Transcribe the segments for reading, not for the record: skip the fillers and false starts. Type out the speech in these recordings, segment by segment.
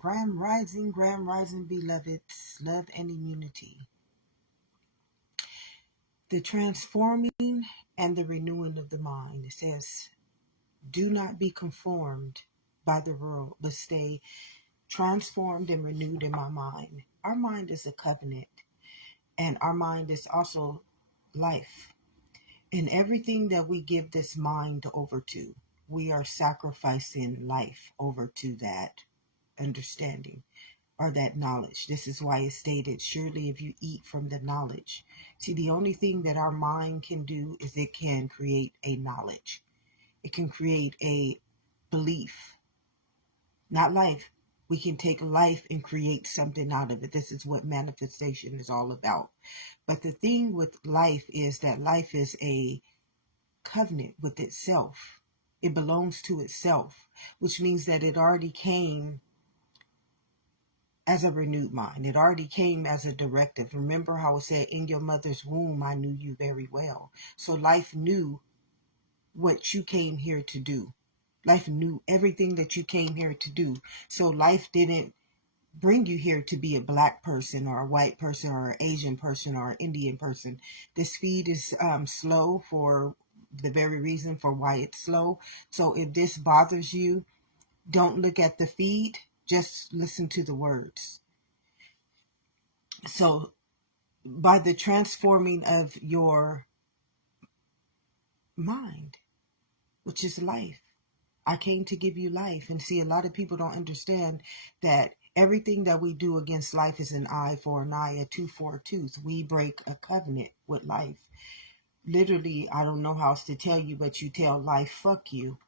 Grand Rising, beloveds, love and immunity. The transforming and the renewing of the mind. It says, do not be conformed by the world, but stay transformed and renewed in my mind. Our mind is a covenant, and our mind is also life. And everything that we give this mind over to, we are sacrificing life over to that understanding or that knowledge. This is why it stated, surely if you eat from the knowledge. See, the only thing that our mind can do is it can create a knowledge. It can create a belief, not life. We can take life and create something out of it. This is what manifestation is all about. But the thing with life is that life is a covenant with itself. It belongs to itself, which means that it already came as a renewed mind. It already came as a directive. Remember how it said, in your mother's womb, I knew you very well. So life knew what you came here to do. Life knew everything that you came here to do. So life didn't bring you here to be a black person or a white person or an Asian person or an Indian person. This feed is slow for the very reason for why it's slow. So if this bothers you, don't look at the feed, just listen to the words. So by the transforming of your mind, which is life, I came to give you life. And see, a lot of people don't understand that everything that we do against life is an eye for an eye, a tooth for a tooth. We break a covenant with life. Literally, I don't know how else to tell you, but you tell life, fuck you.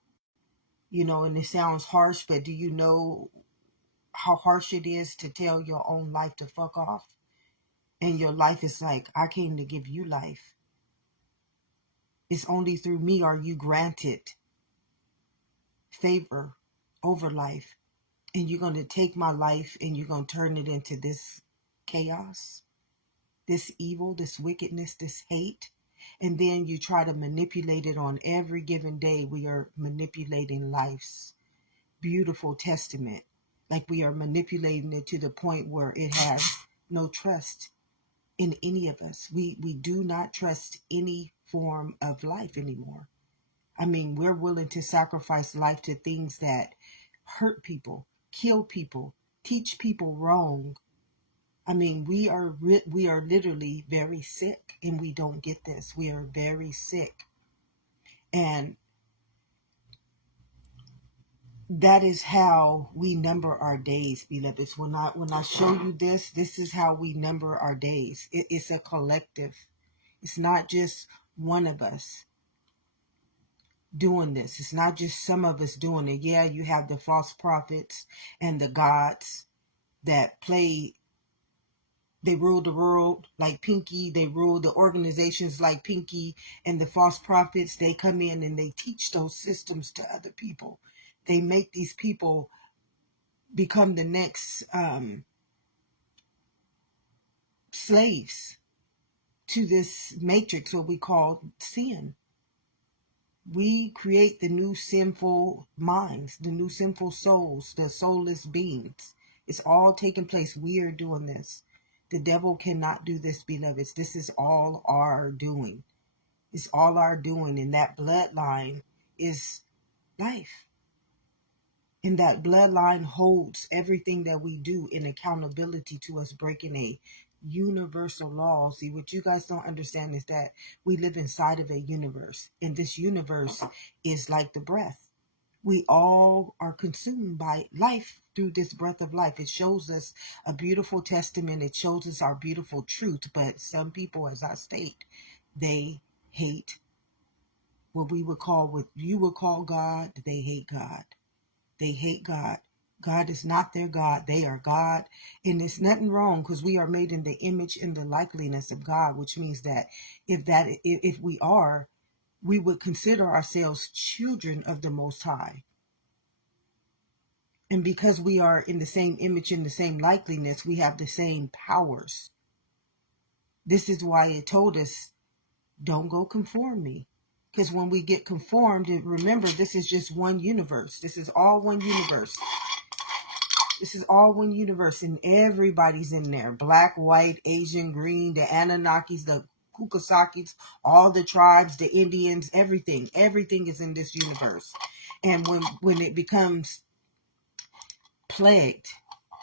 You know, and it sounds harsh, but do you know how harsh it is to tell your own life to fuck off? And your life is like, I came to give you life. It's only through me are you granted favor over life. And you're going to take my life and you're going to turn it into this chaos, this evil, this wickedness, this hate. And then you try to manipulate it on every given day. We are manipulating life's beautiful testament. Like we are manipulating it to the point where it has no trust in any of us. We do not trust any form of life anymore. I mean, we're willing to sacrifice life to things that hurt people, kill people, teach people wrong. I mean, we are literally very sick, and we don't get this. We are very sick. And that is how we number our days, beloveds. When I show you this, this is how we number our days. It's a collective. It's not just one of us doing this. It's not just some of us doing it. Yeah, you have the false prophets and the gods that play. They rule the world like Pinky. They rule the organizations like Pinky. And the false prophets, they come in and they teach those systems to other people. They make these people become the next slaves to this matrix, what we call sin. We create the new sinful minds, the new sinful souls, the soulless beings. It's all taking place. We are doing this. The devil cannot do this, beloveds. This is all our doing. It's all our doing. And that bloodline is life. And that bloodline holds everything that we do in accountability to us breaking a universal law. See, what you guys don't understand is that we live inside of a universe. And this universe is like the breath. We all are consumed by life through this breath of life. It shows us a beautiful testament. It shows us our beautiful truth. But some people, as I state, they hate what we would call, what you would call God. They hate God. They hate God. God is not their God. They are God. And there's nothing wrong because we are made in the image and the likeness of God, which means that if we are, we would consider ourselves children of the Most High. And because we are in the same image and the same likeness, we have the same powers. This is why it told us, don't go conform me. Because when we get conformed, and remember, this is just one universe. This is all one universe. This is all one universe, and everybody's in there. Black, white, Asian, green, the Anunnakis, the Kukasakis, all the tribes, the Indians, everything. Everything is in this universe. And when it becomes plagued,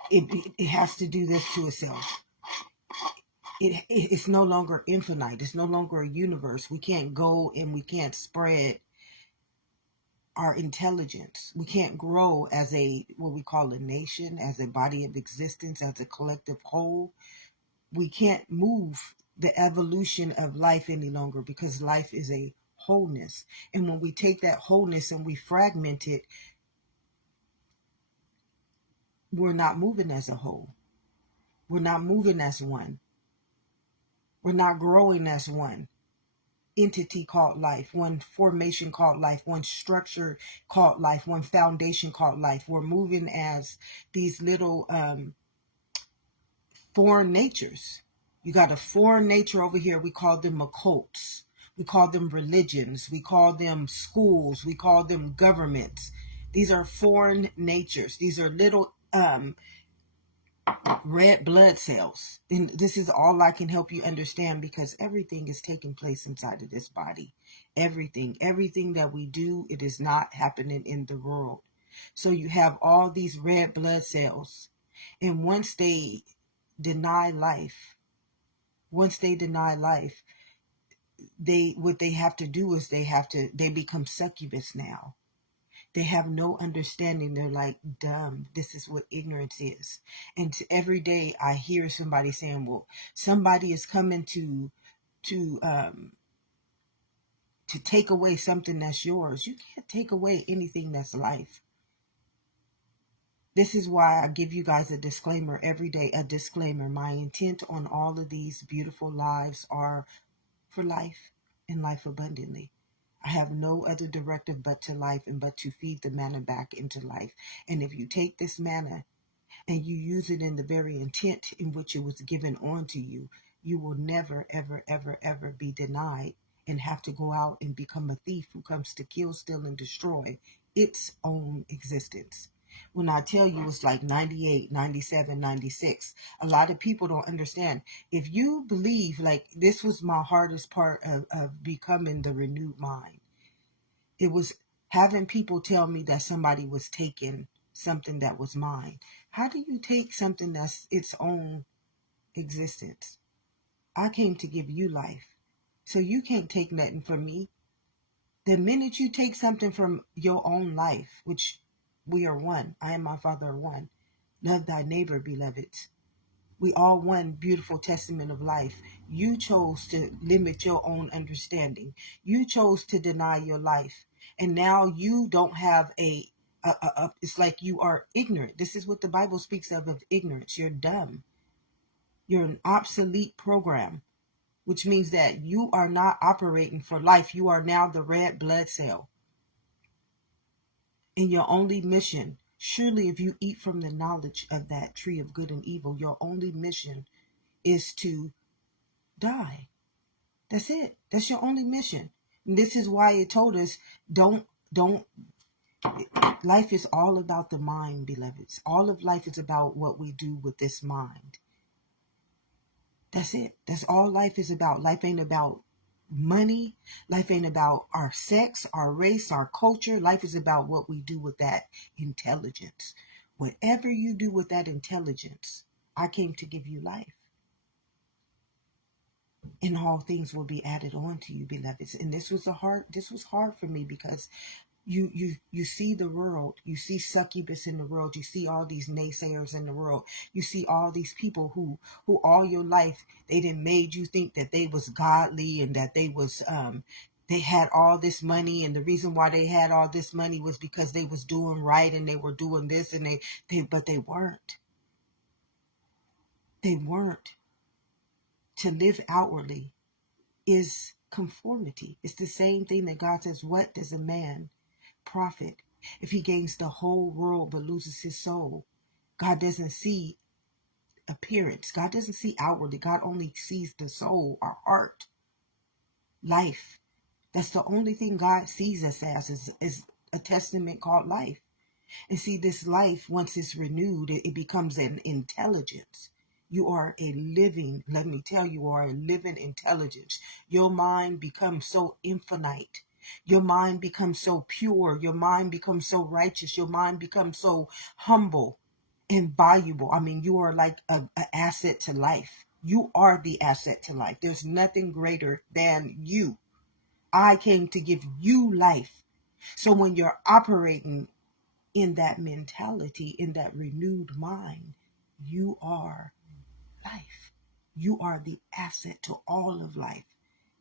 it has to do this to itself. It's no longer infinite. It's no longer a universe. We can't go and we can't spread our intelligence. We can't grow as what we call a nation, as a body of existence, as a collective whole. We can't move the evolution of life any longer, because life is a wholeness. And when we take that wholeness and we fragment it, we're not moving as a whole. We're not moving as one. We're not growing as one entity called life, one formation called life, one structure called life, one foundation called life. We're moving as these little foreign natures. You got a foreign nature over here. We call them occults. We call them religions. We call them schools. We call them governments. These are foreign natures. These are little red blood cells. And this is all I can help you understand, because everything is taking place inside of this body. Everything that we do, it is not happening in the world. So you have all these red blood cells. And once they deny life, what they have to do is they become succubus now. They have no understanding. They're like dumb. This is what ignorance is. And every day I hear somebody saying, well, somebody is coming to take away something that's yours. You can't take away anything that's life. This is why I give you guys a disclaimer every day, a disclaimer. My intent on all of these beautiful lives are for life and life abundantly. I have no other directive but to life, and but to feed the manna back into life. And if you take this manna and you use it in the very intent in which it was given onto you, you will never, ever, ever, ever be denied and have to go out and become a thief who comes to kill, steal, and destroy its own existence. When I tell you it's like 98, 97, 96, a lot of people don't understand. If you believe, like, this was my hardest part of becoming the renewed mind. It was having people tell me that somebody was taking something that was mine. How do you take something that's its own existence? I came to give you life. So you can't take nothing from me. The minute you take something from your own life, which we are one, I and my Father are one. Love thy neighbor, beloveds. We all one beautiful testament of life. You chose to limit your own understanding. You chose to deny your life. And now you don't have it's like you are ignorant. This is what the Bible speaks of ignorance. You're dumb. You're an obsolete program, which means that you are not operating for life. You are now the red blood cell. And your only mission, surely if you eat from the knowledge of that tree of good and evil, your only mission is to die. That's it. That's your only mission. And this is why it told us, don't, life is all about the mind, beloveds. All of life is about what we do with this mind. That's it. That's all life is about. Life ain't about money. Life ain't about our sex, our race, our culture. Life is about what we do with that intelligence. Whatever you do with that intelligence, I came to give you life. And all things will be added on to you, beloveds. And this was hard for me, because you see the world, you see succubus in the world, you see all these naysayers in the world, you see all these people who all your life they done made you think that they was godly, and that they had all this money, and the reason why they had all this money was because they was doing right, and they were doing this, and but they weren't. To live outwardly is conformity. It's the same thing that God says, what does a man profit if he gains the whole world but loses his soul? God doesn't see appearance. God doesn't see outwardly. God only sees the soul, our heart, life. That's the only thing God sees us as, is a testament called life. And see, this life, once it's renewed, it becomes an intelligence. You are a living, let me tell you, are a living intelligence. Your mind becomes so infinite. Your mind becomes so pure. Your mind becomes so righteous. Your mind becomes so humble and valuable. I mean, you are like an asset to life. You are the asset to life. There's nothing greater than you. I came to give you life. So when you're operating in that mentality, in that renewed mind, you are life. You are the asset to all of life.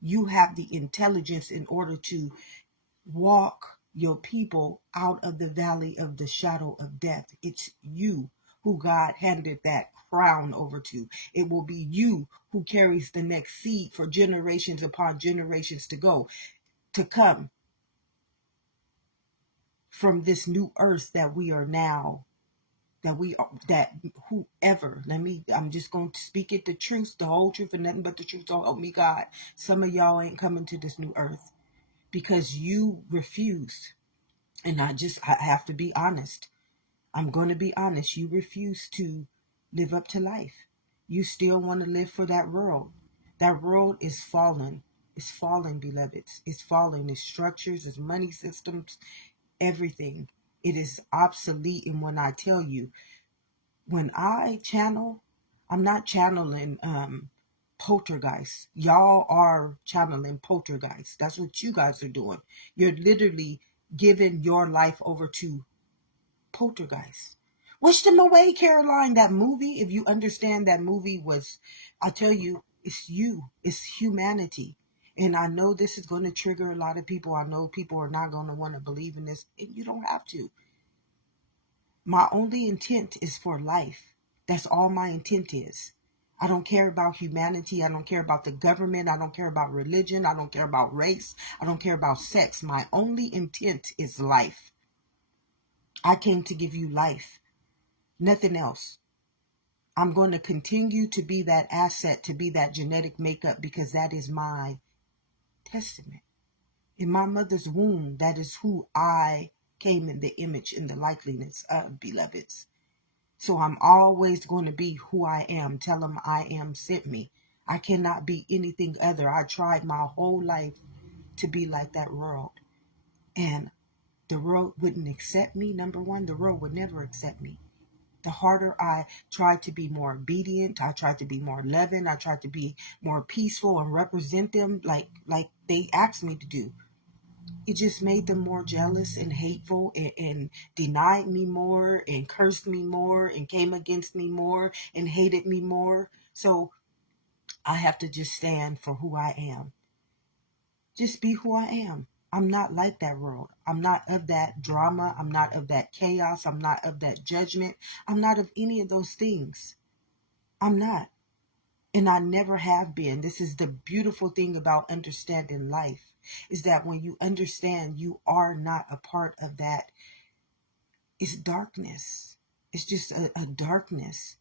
You have the intelligence in order to walk your people out of the valley of the shadow of death. It's you who God handed that crown over to. It will be you who carries the next seed for generations upon generations to come from this new earth that we are now, that whoever, I'm just going to speak it, the truth, the whole truth, and nothing but the truth. So help me God. Some of y'all ain't coming to this new earth because you refuse. And I have to be honest. I'm going to be honest. You refuse to live up to life. You still want to live for that world. That world is fallen. It's falling, beloveds. It's falling. Its structures, its money systems, everything. It is obsolete. And when I tell you, when I channel, I'm not channeling poltergeist. Y'all are channeling poltergeist. That's what you guys are doing. You're literally giving your life over to poltergeist. Wish them away, Caroline. That movie, if you understand that movie was, I tell you, it's you. It's humanity. And I know this is going to trigger a lot of people. I know people are not going to want to believe in this. And you don't have to. My only intent is for life. That's all my intent is. I don't care about humanity. I don't care about the government. I don't care about religion. I don't care about race. I don't care about sex. My only intent is life. I came to give you life. Nothing else. I'm going to continue to be that asset, to be that genetic makeup, because that is my testament. In my mother's womb, that is who I came in the image, in the likeness of, beloveds. So I'm always going to be who I am. Tell them I am sent me. I cannot be anything other. I tried my whole life to be like that world. And the world wouldn't accept me. Number one, the world would never accept me. The harder I tried to be more obedient, I tried to be more loving, I tried to be more peaceful and represent them like they asked me to do. It just made them more jealous and hateful, and denied me more and cursed me more and came against me more and hated me more. So I have to just stand for who I am. Just be who I am. I'm not like that world. I'm not of that drama. I'm not of that chaos. I'm not of that judgment. I'm not of any of those things. I'm not. And I never have been. This is the beautiful thing about understanding life, is that when you understand you are not a part of that, it's darkness. It's just a darkness.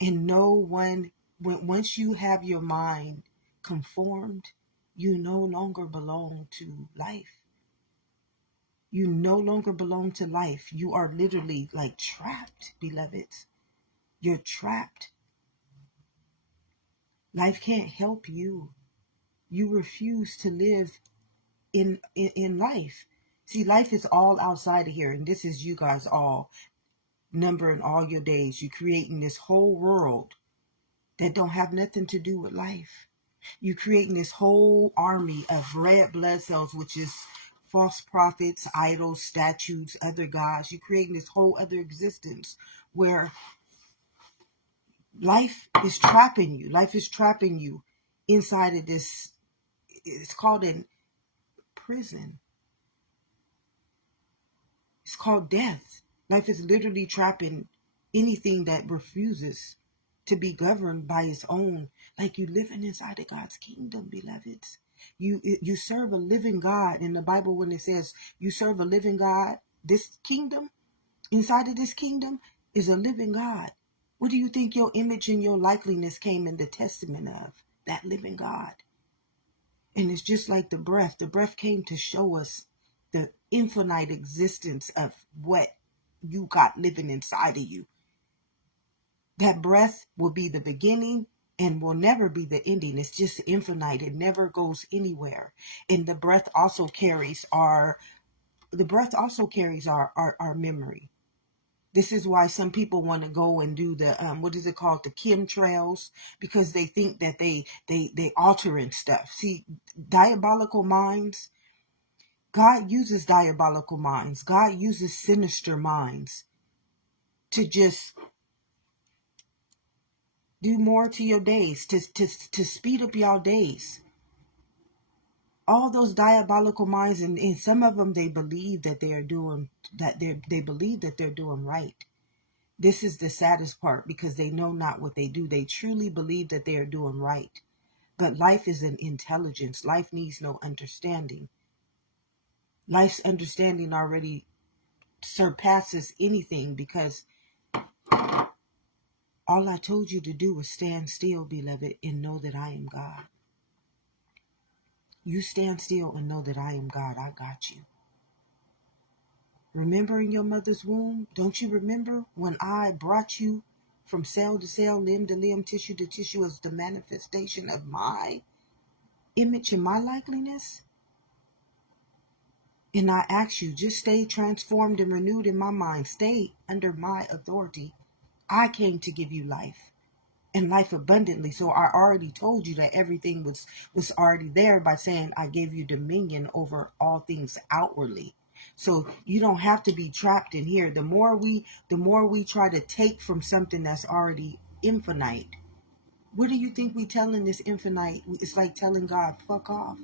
And no one, once you have your mind conformed, you no longer belong to life. You no longer belong to life. You are literally like trapped, beloveds. You're trapped. Life can't help you. You refuse to live in life. See, life is all outside of here, and this is you guys all numbering all your days. You're creating this whole world that don't have nothing to do with life. You're creating this whole army of red blood cells, which is false prophets, idols, statues, other gods. You're creating this whole other existence where life is trapping you. Life is trapping you inside of this. It's called a prison. It's called death. Life is literally trapping anything that refuses to be governed by its own. Like you living inside of God's kingdom, beloveds. You serve a living God. In the Bible, when it says you serve a living God, this kingdom, inside of this kingdom is a living God. What do you think your image and your likeliness came in the testament of? That living God. And it's just like the breath. The breath came to show us the infinite existence of what you got living inside of you. That breath will be the beginning and will never be the ending. It's just infinite. It never goes anywhere. And the breath also carries our memory. This is why some people want to go and do the what is it called, the chemtrails, because they think that they altering stuff. See, diabolical minds, God uses diabolical minds. God uses sinister minds to just do more to your days, to speed up your days. All those diabolical minds, and some of them, they believe that they believe that they're doing right. This is the saddest part, because they know not what they do. They truly believe that they are doing right. But life is an intelligence. Life needs no understanding. Life's understanding already surpasses anything, because all I told you to do was stand still, beloved, and know that I am God. You stand still and know that I am God. I got you. Remember in your mother's womb? Don't you remember when I brought you from cell to cell, limb to limb, tissue to tissue, as the manifestation of my image and my likeness? And I ask you, just stay transformed and renewed in my mind. Stay under my authority. I came to give you life, and life abundantly. So I already told you that everything was already there by saying I gave you dominion over all things outwardly. So you don't have to be trapped in here. The more we try to take from something that's already infinite, what do you think we telling this infinite? It's like telling God, fuck off.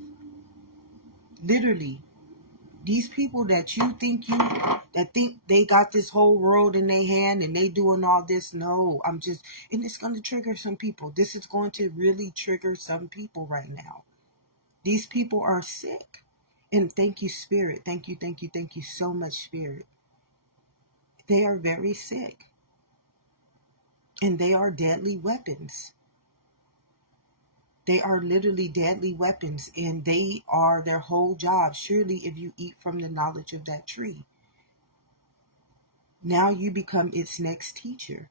Literally. These people that you think that think they got this whole world in their hand and they doing all this. No, and it's going to trigger some people. This is going to really trigger some people right now. These people are sick. And thank you, Spirit. Thank you so much, Spirit. They are very sick. And they are deadly weapons. They are literally deadly weapons, and they are their whole job. Surely if you eat from the knowledge of that tree, now you become its next teacher.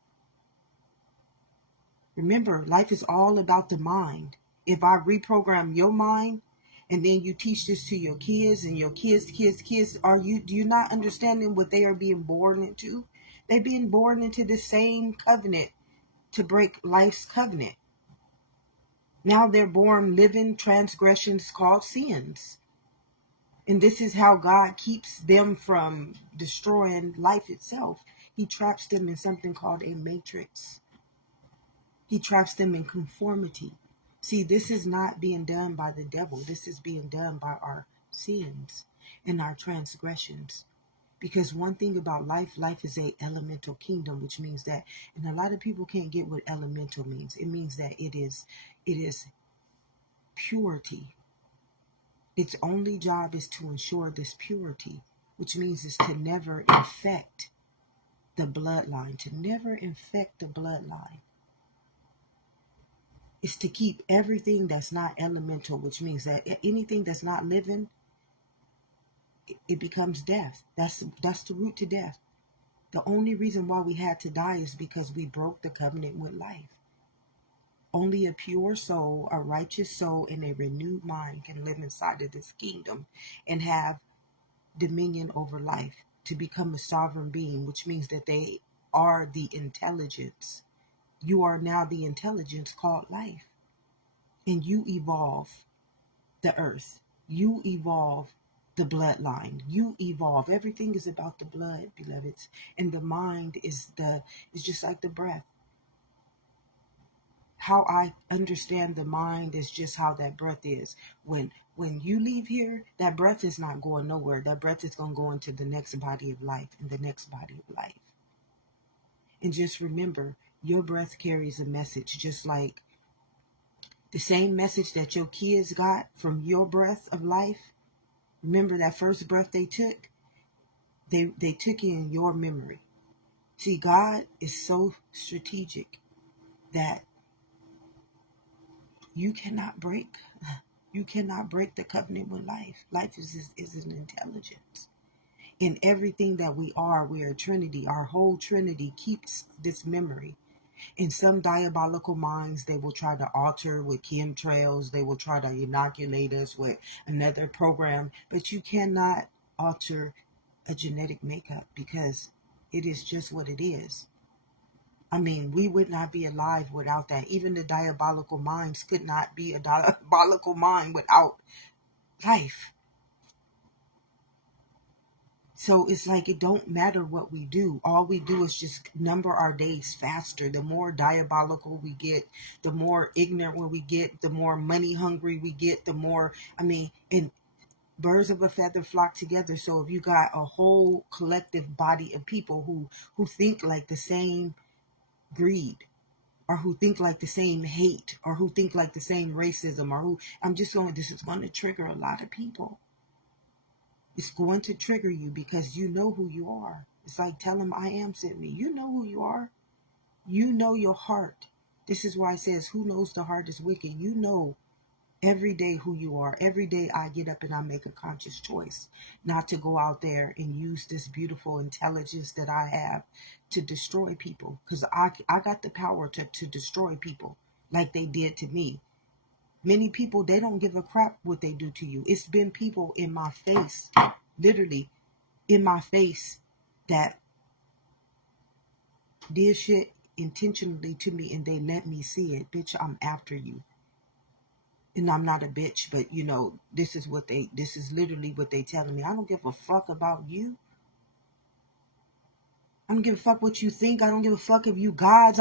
Remember, life is all about the mind. If I reprogram your mind, and then you teach this to your kids and your kids, do you not understanding what they are being born into? They're being born into the same covenant to break life's covenant. Now they're born living transgressions called sins. And this is how God keeps them from destroying life itself. He traps them in something called a matrix. He traps them in conformity. See, this is not being done by the devil. This is being done by our sins and our transgressions. Because one thing about life is a elemental kingdom, which means that, and a lot of people can't get what elemental means. It means that it is purity. Its only job is to ensure this purity, which means is to never infect the bloodline, Is to keep everything that's not elemental, which means that anything that's not living, it becomes death. That's the root to death. The only reason why we had to die is because we broke the covenant with life. Only a pure soul, a righteous soul, and a renewed mind can live inside of this kingdom and have dominion over life, to become a sovereign being, which means that they are the intelligence. You are now the intelligence called life. And you evolve the earth. You evolve the bloodline. You evolve. Everything is about the blood, beloveds. And the mind is just like the breath. How I understand the mind is just how that breath is. When you leave here, that breath is not going nowhere. That breath is going to go into the next body of life and the next body of life. And just remember, your breath carries a message, just like the same message that your kids got from your breath of life. Remember that first breath they took? They took it in your memory. See, God is so strategic that you cannot break You cannot break the covenant with life. Life is an intelligence. In everything that we are a Trinity. Our whole Trinity keeps this memory. In some diabolical minds, they will try to alter with chemtrails. They will try to inoculate us with another program. But you cannot alter a genetic makeup because it is just what it is. I mean, we would not be alive without that. Even the diabolical minds could not be a diabolical mind without life. So it's like it don't matter what we do. All we do is just number our days faster. The more diabolical we get, the more ignorant we get, the more money hungry we get, the more, and birds of a feather flock together. So if you got a whole collective body of people who think like the same greed, or who think like the same hate, or who think like the same racism, or who, this is going to trigger a lot of people. It's going to trigger you because you know who you are. It's like, tell them I am sent me. You know who you are. You know your heart. This is why it says, who knows the heart is wicked. You know every day who you are. Every day I get up and I make a conscious choice not to go out there and use this beautiful intelligence that I have to destroy people. Because I got the power to destroy people like they did to me. Many people, they don't give a crap what they do to you. It's been people in my face, literally in my face, that did shit intentionally to me and they let me see it. Bitch, I'm after you. And I'm not a bitch, but this is literally what they telling me. I don't give a fuck about you. I don't give a fuck what you think. I don't give a fuck if you gods.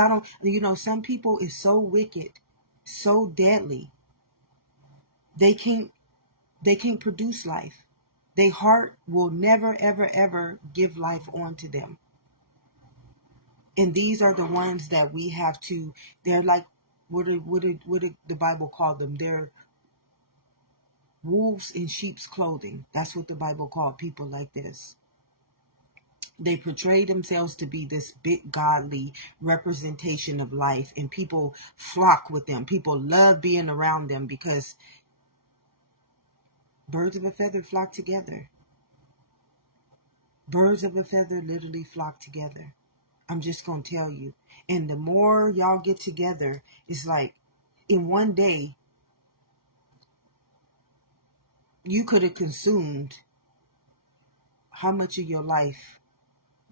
Some people is so wicked, so deadly. They can't produce life. Their heart will never, ever, ever give life on to them. And these are the ones that we have to, they're like, what did the Bible call them? They're wolves in sheep's clothing. That's what the Bible called people like this. They portray themselves to be this big godly representation of life, and people flock with them. People love being around them because birds of a feather flock together. Birds of a feather literally flock together. I'm just going to tell you. And the more y'all get together, it's like in one day, you could have consumed how much of your life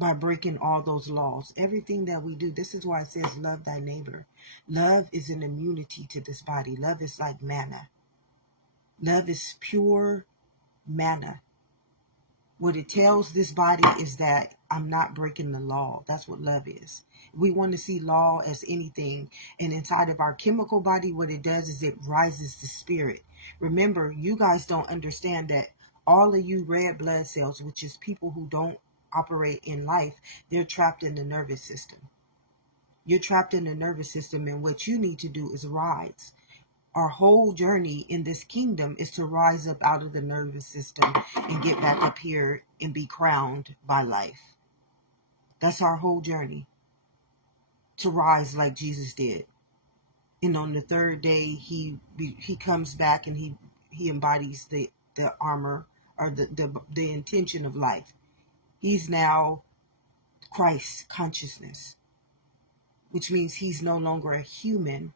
by breaking all those laws. Everything that we do. This is why it says love thy neighbor. Love is an immunity to this body. Love is like manna. Love is pure manna. What it tells this body is that I'm not breaking the law. That's what love is. We want to see law as anything. And inside of our chemical body, what it does is it rises the spirit. Remember, you guys don't understand that all of you red blood cells, which is people who don't operate in life, they're trapped in the nervous system. You're trapped in the nervous system, and what you need to do is rise. Our whole journey in this kingdom is to rise up out of the nervous system and get back up here and be crowned by life. That's our whole journey. To rise like Jesus did. And on the third day, he comes back and he embodies the armor, or the intention of life. He's now Christ consciousness, which means he's no longer a human.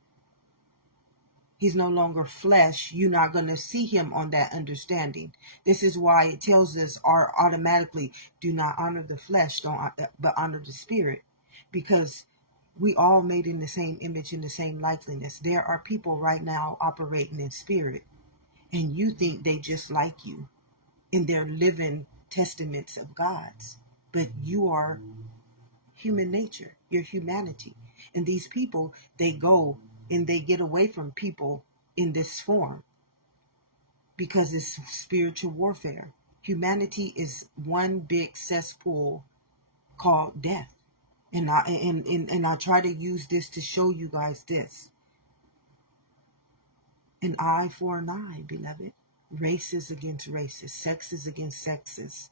He's no longer flesh. You're not going to see him on that understanding. This is why it tells us automatically, do not honor the flesh, but honor the spirit. Because we all made in the same image and the same likeness. There are people right now operating in spirit, and you think they just like you, and they're living testaments of God's. But you are human nature. You're humanity. And these people, they go and they get away from people in this form because it's spiritual warfare. Humanity is one big cesspool called death. And I try to use this to show you guys this. An eye for an eye, beloved. Races against races, sexes against sexes,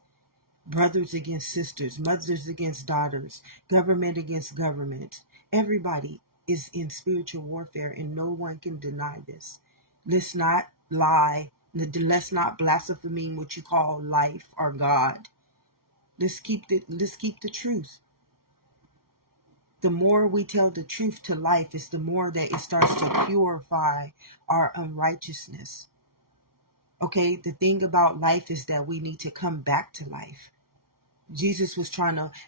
brothers against sisters, mothers against daughters, government against government. Everybody is in spiritual warfare, and no one can deny this. Let's not lie. Let's not blaspheme what you call life or God. Let's keep the truth. The more we tell the truth to life, is the more that it starts to purify our unrighteousness. Okay, the thing about life is that we need to come back to life.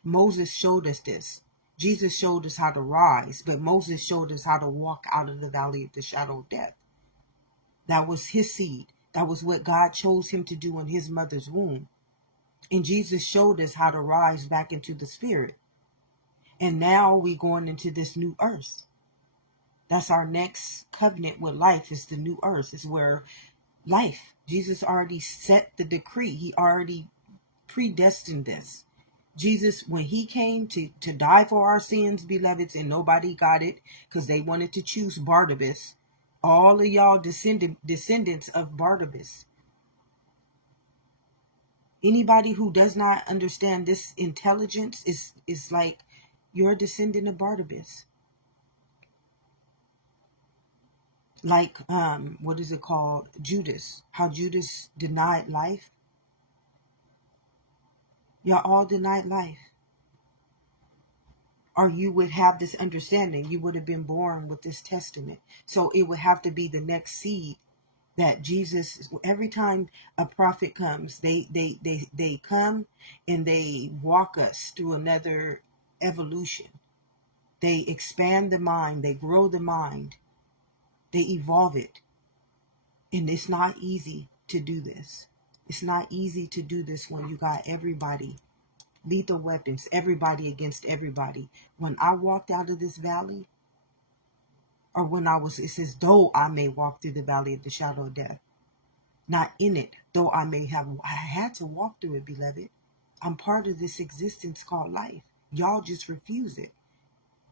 Moses showed us this. Jesus showed us how to rise, but Moses showed us how to walk out of the valley of the shadow of death. That was his seed. That was what God chose him to do in his mother's womb. And Jesus showed us how to rise back into the spirit. And now we're going into this new earth. That's our next covenant with life, is the new earth. Is where life, Jesus already set the decree. He already predestined this. Jesus, when he came to die for our sins, beloveds, and nobody got it because they wanted to choose Barnabas. All of y'all descendants of Barnabas. Anybody who does not understand this intelligence is like you're a descendant of Barnabas. Like what is it called? Judas. How Judas denied life. Y'all all denied life. Or you would have this understanding. You would have been born with this testament. So it would have to be the next seed that Jesus, every time a prophet comes, they come and they walk us through another evolution. They expand the mind, they grow the mind, they evolve it. And it's not easy to do this. It's not easy to do this when you got everybody, lethal weapons, everybody against everybody. When I walked out of this valley, or it says, though I may walk through the valley of the shadow of death, not in it, though I had to walk through it, beloved. I'm part of this existence called life. Y'all just refuse it.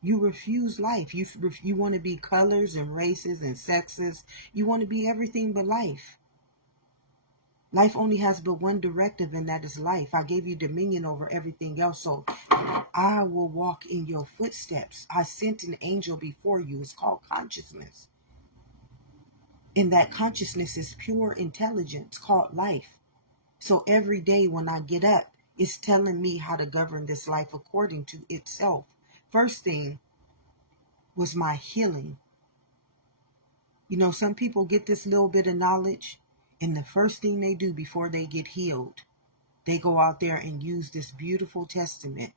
You refuse life. You want to be colors and races and sexes. You want to be everything but life. Life only has but one directive, and that is life. I gave you dominion over everything else, so I will walk in your footsteps. I sent an angel before you. It's called consciousness. And that consciousness is pure intelligence called life. So every day when I get up, it's telling me how to govern this life according to itself. First thing was my healing. You know, some people get this little bit of knowledge, and the first thing they do before they get healed, they go out there and use this beautiful testament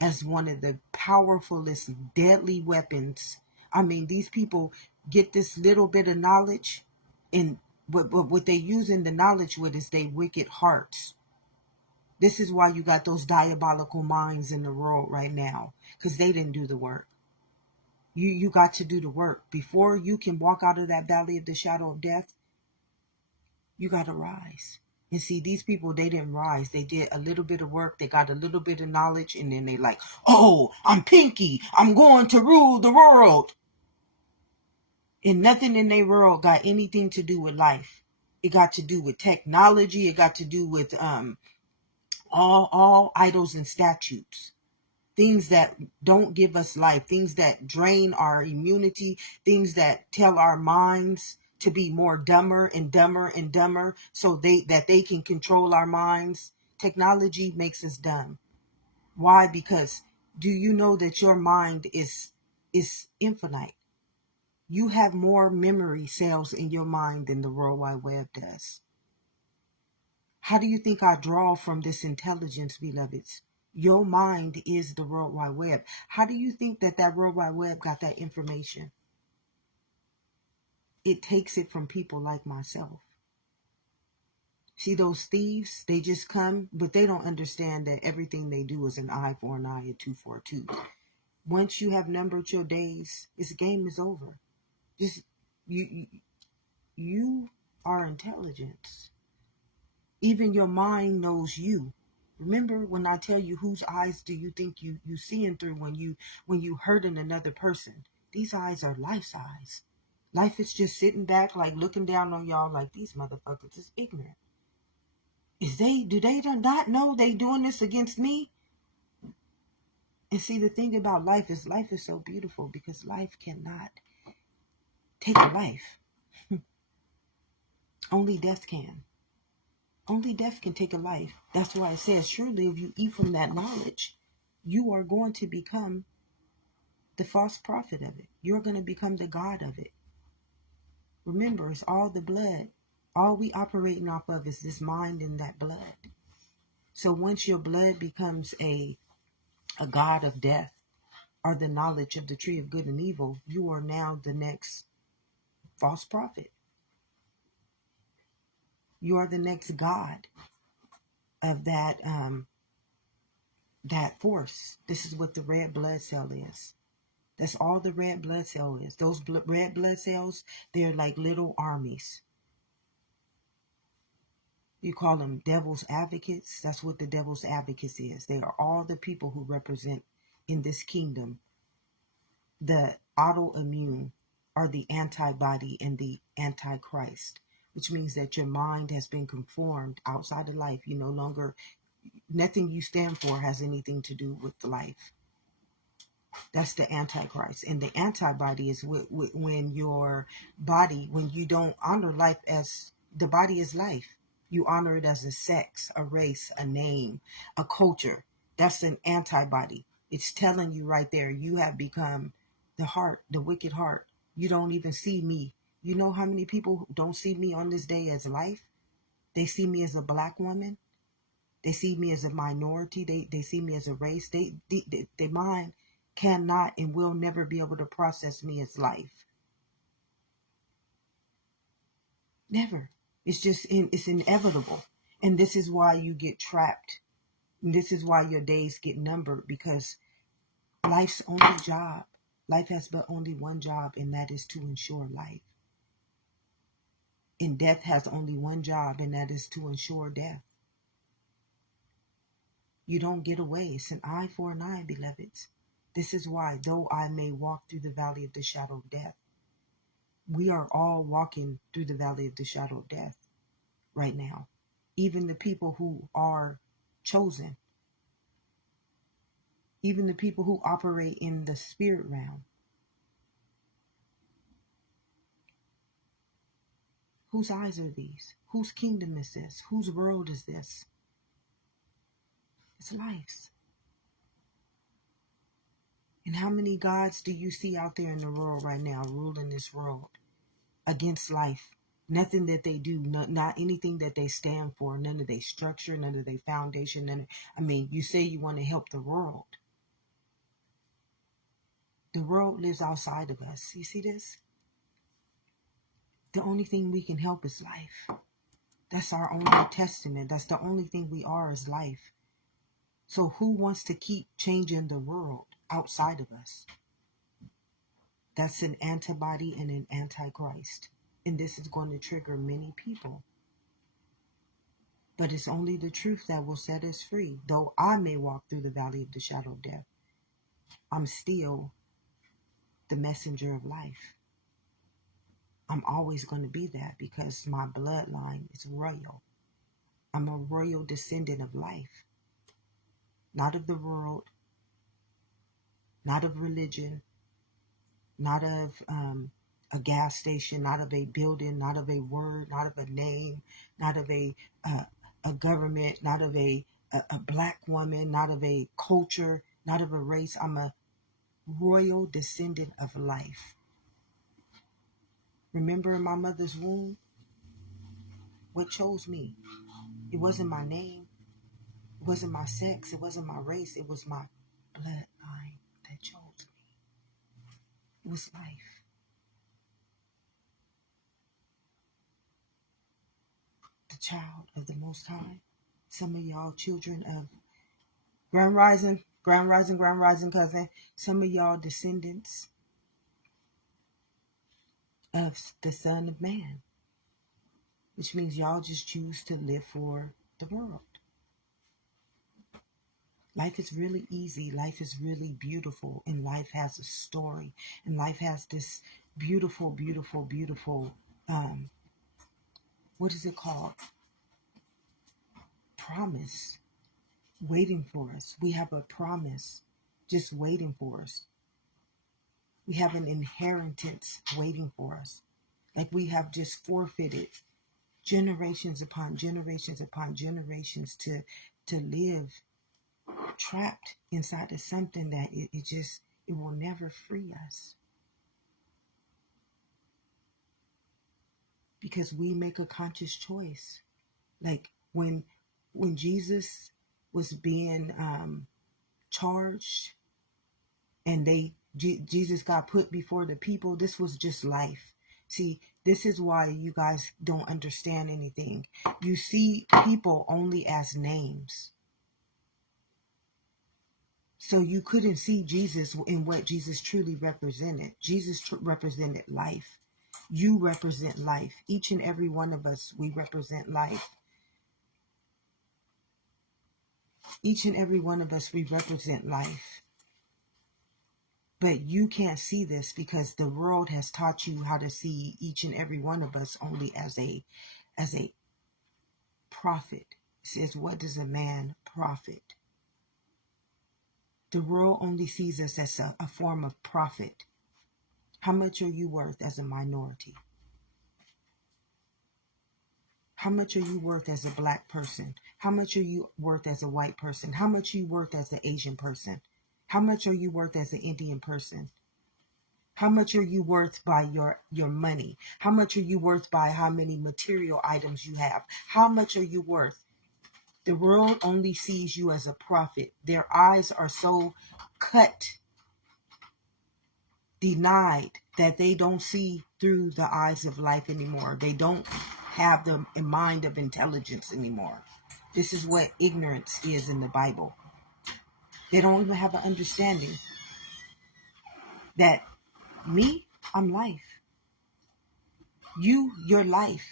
as one of the powerfulest, deadly weapons. I mean, these people get this little bit of knowledge, and what they using the knowledge with is their wicked hearts. This is why you got those diabolical minds in the world right now, because they didn't do the work. You got to do the work. Before you can walk out of that valley of the shadow of death, you got to rise. And see, these people, they didn't rise. They did a little bit of work. They got a little bit of knowledge. And then they like, oh, I'm Pinky. I'm going to rule the world. And nothing in their world got anything to do with life. It got to do with technology. It got to do with all idols and statues. Things that don't give us life, things that drain our immunity, things that tell our minds to be more dumber and dumber and dumber so that they can control our minds. Technology makes us dumb. Why? Because do you know that your mind is infinite? You have more memory cells in your mind than the World Wide Web does. How do you think I draw from this intelligence, beloveds? Your mind is the World Wide Web. How do you think that World Wide Web got that information? It takes it from people like myself. See those thieves? They just come, but they don't understand that everything they do is an eye for an eye, a tooth for a tooth. Once you have numbered your days, this game is over. Just you are intelligence. Even your mind knows you. Remember when I tell you, whose eyes do you think you seeing through when you hurting another person? These eyes are life's eyes. Life is just sitting back, like looking down on y'all like these motherfuckers is ignorant. Do they not know they doing this against me? And see, the thing about life is so beautiful because life cannot take a life. Only death can. Only death can take a life. That's why it says, surely if you eat from that knowledge, you are going to become the false prophet of it. You're going to become the God of it. Remember, it's all the blood. All we operating off of is this mind and that blood. So once your blood becomes a God of death or the knowledge of the tree of good and evil, you are now the next false prophet. You are the next God of that force. This is what the red blood cell is. That's all the red blood cell is. Those red blood cells, they're like little armies. You call them devil's advocates. That's what the devil's advocates is. They are all the people who represent in this kingdom the autoimmune or the antibody and the antichrist, which means that your mind has been conformed outside of life. You no longer, nothing you stand for has anything to do with life. That's the antichrist. And the antibody is when your body, when you don't honor life as the body is life, you honor it as a sex, a race, a name, a culture. That's an antibody. It's telling you right there, you have become the heart, the wicked heart. You don't even see me. You know how many people don't see me on this day as life? They see me as a black woman. They see me as a minority. They see me as a race. Their mind cannot and will never be able to process me as life. Never. It's inevitable. And this is why you get trapped. And this is why your days get numbered, because life's only job, life has but only one job, and that is to ensure life. And death has only one job, and that is to ensure death. You don't get away. It's an eye for an eye, beloveds. This is why, though I may walk through the valley of the shadow of death, we are all walking through the valley of the shadow of death right now. Even the people who are chosen, even the people who operate in the spirit realm. Whose eyes are these? Whose kingdom is this? Whose world is this? It's life's. And how many gods do you see out there in the world right now, ruling this world against life? Nothing that they do, not anything that they stand for, none of their structure, none of their foundation. You say you want to help the world. The world lives outside of us. You see this? The only thing we can help is life. That's our only testament. That's the only thing we are is life. So who wants to keep changing the world outside of us? That's an antibody and an antichrist. And this is going to trigger many people. But it's only the truth that will set us free. Though I may walk through the valley of the shadow of death, I'm still the messenger of life. I'm always going to be that because my bloodline is royal. I'm a royal descendant of life. Not of the world, not of religion, not of a gas station, not of a building, not of a word, not of a name, not of a government, not of a black woman, not of a culture, not of a race. I'm a royal descendant of life. Remember in my mother's womb, what chose me? It wasn't my name. It wasn't my sex. It wasn't my race. It was my bloodline that chose me. It was life. The child of the Most High. Some of y'all children of Grand Rising cousin. Some of y'all descendants of the Son of Man, which means y'all just choose to live for the world. Life is really easy. Life is really beautiful. And life has a story. And life has this beautiful, beautiful, beautiful, what is it called? Promise waiting for us. We have a promise just waiting for us. We have an inheritance waiting for us. Like we have just forfeited generations upon generations upon generations to live trapped inside of something that it will never free us, because we make a conscious choice. Like when Jesus was being charged, and Jesus got put before the people, this was just life. See, this is why you guys don't understand anything. You see people only as names. So you couldn't see Jesus in what Jesus truly represented. Jesus represented life. You represent life. Each and every one of us, we represent life. Each and every one of us, we represent life. But you can't see this because the world has taught you how to see each and every one of us only as a prophet. It says, what does a man profit? The world only sees us as a form of profit. How much are you worth as a minority? How much are you worth as a black person? How much are you worth as a white person? How much are you worth as an Asian person? How much are you worth as an Indian person? How much are you worth by your money? How much are you worth by how many material items you have? How much are you worth? The world only sees you as a prophet. Their eyes are so cut, denied, that they don't see through the eyes of life anymore. They don't have the mind of intelligence anymore. This is what ignorance is in the Bible. They don't even have an understanding that me, I'm life. You're life.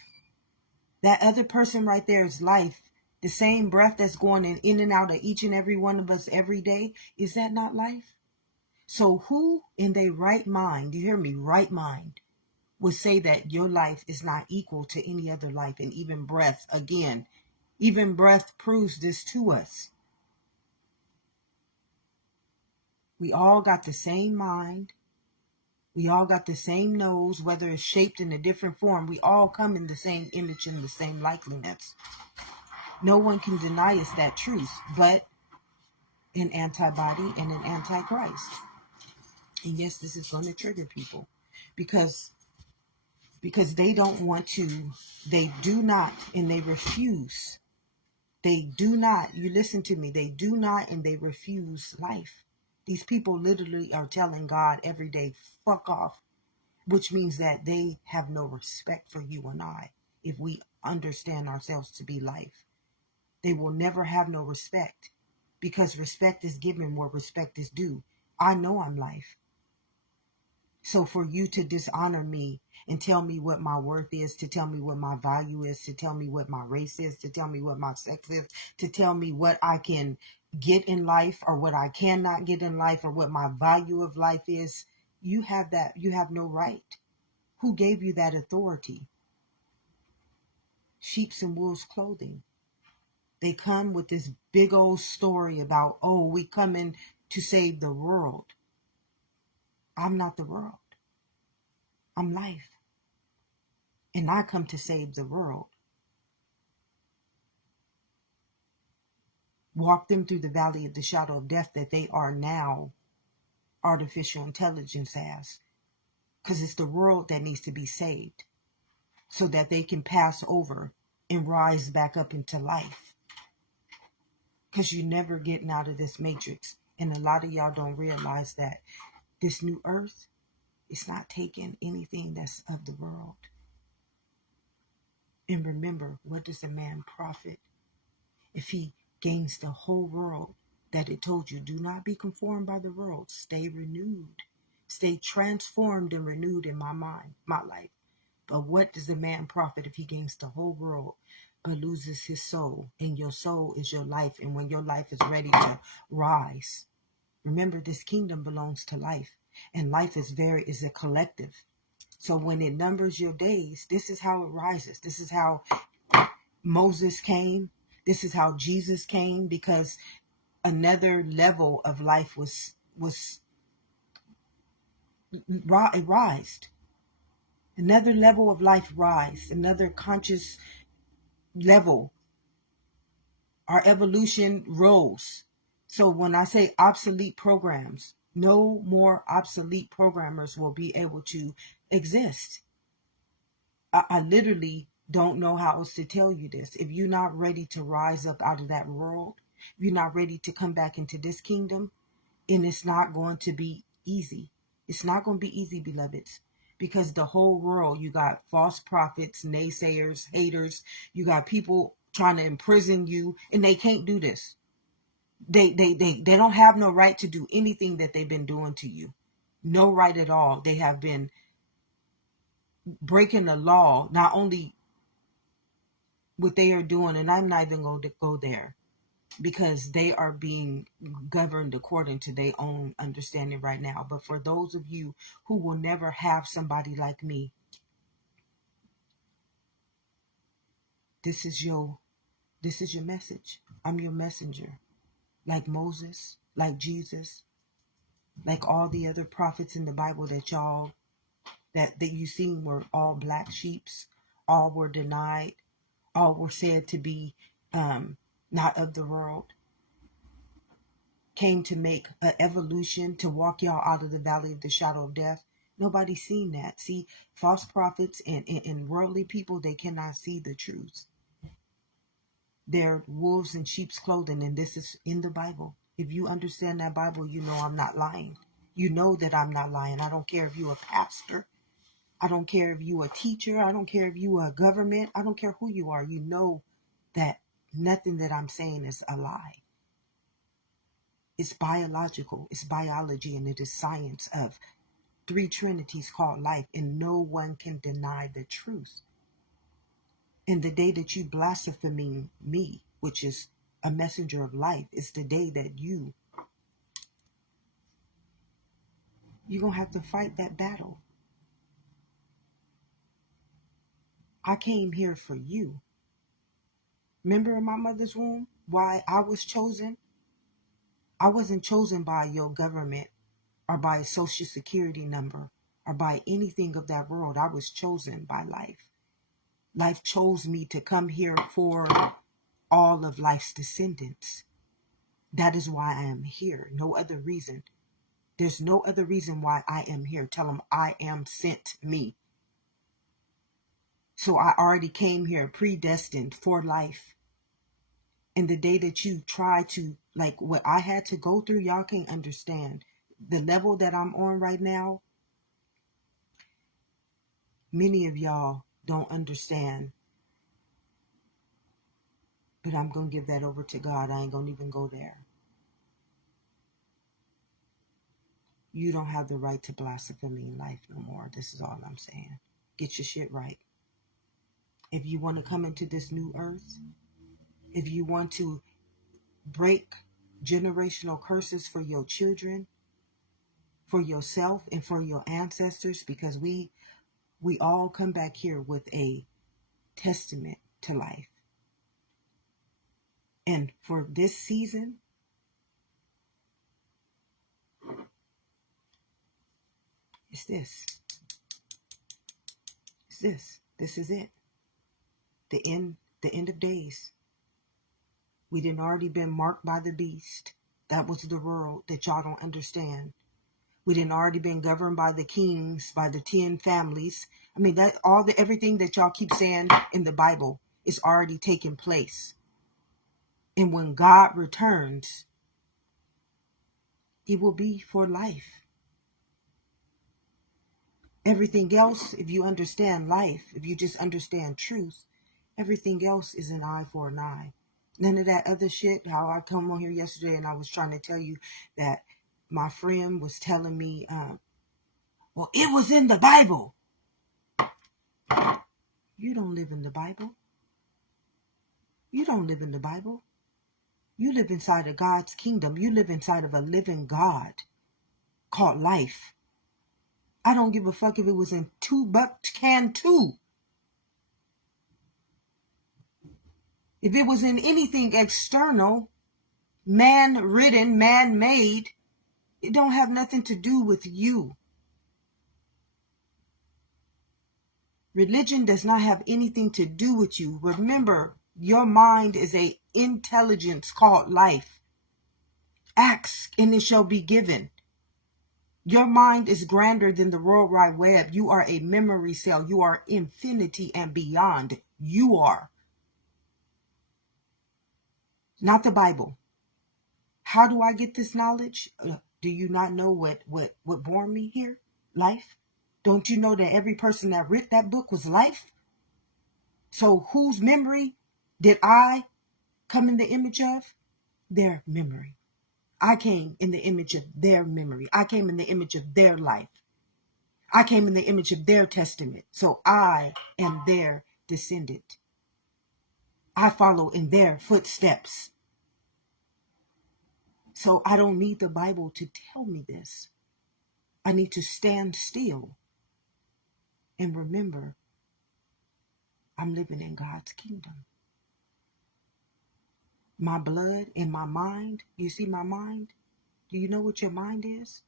That other person right there is life. The same breath that's going in and out of each and every one of us every day, is that not life? So who in their right mind, you hear me, right mind, would say that your life is not equal to any other life? And even breath, again, even breath proves this to us. We all got the same mind. We all got the same nose, whether it's shaped in a different form. We all come in the same image and the same likeliness. No one can deny us that truth, but an antibody and an antichrist. And yes, this is going to trigger people because they don't want to, they do not, and they refuse. They do not, you listen to me, they do not, and they refuse life. These people literally are telling God every day, fuck off, which means that they have no respect for you and I if we understand ourselves to be life. They will never have no respect, because respect is given where respect is due. I know I'm life. So for you to dishonor me and tell me what my worth is, to tell me what my value is, to tell me what my race is, to tell me what my sex is, to tell me what I can get in life or what I cannot get in life, or what my value of life is, you have no right. Who gave you that authority? Sheep's and wolves clothing. They come with this big old story about, oh, we coming to save the world. I'm not the world. I'm life. And I come to save the world. Walk them through the valley of the shadow of death that they are now artificial intelligence as. Because it's the world that needs to be saved so that they can pass over and rise back up into life. Because you're never getting out of this matrix. And a lot of y'all don't realize that this new earth is not taking anything that's of the world. And remember, what does a man profit if he gains the whole world? That it told you, do not be conformed by the world. Stay renewed. Stay transformed and renewed in my mind, my life. But what does a man profit if he gains the whole world but loses his soul? And your soul is your life. And when your life is ready to rise, remember, this kingdom belongs to life. And life is a collective. So when it numbers your days, this is how it rises. This is how Moses came. This is how Jesus came, because another level of life was rised. Another level of life rised. Another conscious level. Our evolution rose. So when I say obsolete programs, no more obsolete programmers will be able to exist. I literally don't know how else to tell you this. If you're not ready to rise up out of that world, if you're not ready to come back into this kingdom, and it's not going to be easy. It's not going to be easy, beloveds, because the whole world, you got false prophets, naysayers, haters, you got people trying to imprison you, and they can't do this. They don't have no right to do anything that they've been doing to you. No right at all. They have been breaking the law, not only what they are doing, and I'm not even going to go there, because they are being governed according to their own understanding right now. But for those of you who will never have somebody like me, this is your message. I'm your messenger. Like Moses, like Jesus, like all the other prophets in the Bible that y'all that you seen were all black sheeps, all were denied, all were said to be not of the world, came to make an evolution to walk y'all out of the valley of the shadow of death. Nobody's seen that. See, false prophets and worldly people, they cannot see the truth. They're wolves in sheep's clothing, and this is in the Bible. If you understand that Bible, you know I'm not lying. You know that I'm not lying. I don't care if you're a pastor. I don't care if you're a teacher. I don't care if you're a government. I don't care who you are. You know that nothing that I'm saying is a lie. It's biological. It's biology, and it is science of three trinities called life, and no one can deny the truth. And the day that you blaspheme me, which is a messenger of life, is the day that you're going to have to fight that battle. I came here for you. Remember in my mother's womb, why I was chosen? I wasn't chosen by your government or by a social security number or by anything of that world. I was chosen by life. Life chose me to come here for all of life's descendants. That is why I am here. No other reason. There's no other reason why I am here. Tell them I am sent me. So I already came here predestined for life. And the day that you try to, like what I had to go through, y'all can't understand. The level that I'm on right now, many of y'all don't understand. But I'm going to give that over to God. I ain't going to even go there. You don't have the right to blaspheme in life no more. This is all I'm saying. Get your shit right. If you want to come into this new earth, if you want to break generational curses for your children, for yourself, and for your ancestors, because we all come back here with a testament to life. And for this season, it's this. It's this. This is it. The end of days. We didn't already been marked by the beast. That was the world that y'all don't understand. We didn't already been governed by the kings, by the 10 families. I mean, that everything that y'all keep saying in the Bible is already taking place. And when God returns, it will be for life. Everything else, if you understand life, if you just understand truth, everything else is an eye for an eye. None of that other shit. How I come on here yesterday and I was trying to tell you that my friend was telling me, well, it was in the Bible. You don't live in the Bible. You don't live in the Bible. You live inside of God's kingdom. You live inside of a living God called life. I don't give a fuck if it was in can 2. If it was in anything external, man-ridden, man-made, it don't have nothing to do with you. Religion does not have anything to do with you. Remember, Your mind is a intelligence called life. Ask and it shall be given. Your mind is grander than the World Wide Web. You are a memory cell. You are infinity and beyond. You are. Not the Bible. How do I get this knowledge? Do you not know what born me here? Life. Don't you know that every person that wrote that book was life? So whose memory did I come in the image of? Their memory. I came in the image of their memory. I came in the image of their life. I came in the image of their testament. So I am their descendant. I follow in their footsteps. So I don't need the Bible to tell me this. I need to stand still and remember I'm living in God's kingdom. My blood and my mind. You see my mind? Do you know what your mind is?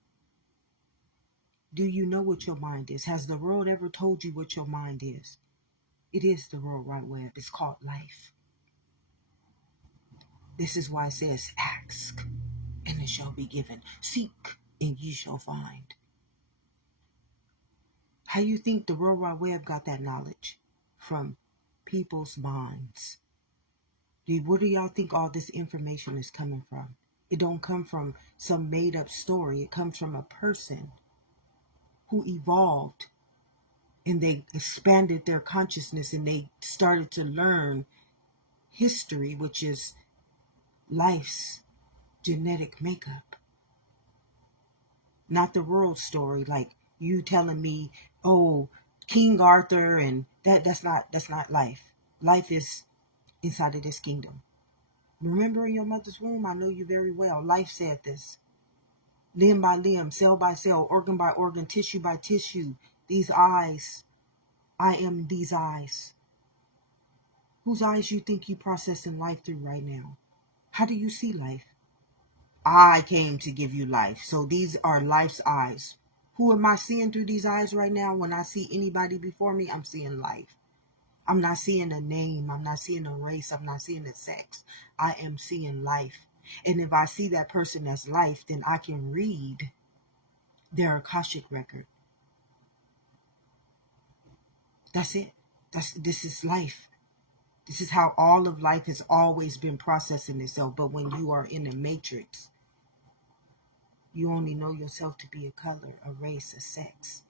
Do you know what your mind is? Has the world ever told you what your mind is? It is the World Wide Web. It's called life. This is why it says, ask and it shall be given. Seek and ye shall find. How you think the World Wide Web got that knowledge? From people's minds. Where do y'all think all this information is coming from? It don't come from some made up story. It comes from a person who evolved and they expanded their consciousness and they started to learn history, which is life's genetic makeup. Not the world story, like you telling me, oh, King Arthur, and that's not life. Life is inside of this kingdom. Remember in your mother's womb, I know you very well. Life said this. Limb by limb, cell by cell, organ by organ, tissue by tissue. These eyes, I am these eyes. Whose eyes you think you processing life through right now? How do you see life? I came to give you life. So these are life's eyes. Who am I seeing through these eyes right now? When I see anybody before me, I'm seeing life. I'm not seeing a name. I'm not seeing a race. I'm not seeing a sex. I am seeing life. And if I see that person as life, then I can read their Akashic record. That's it. This is life. This is how all of life has always been processing itself. But when you are in a matrix, you only know yourself to be a color, a race, a sex.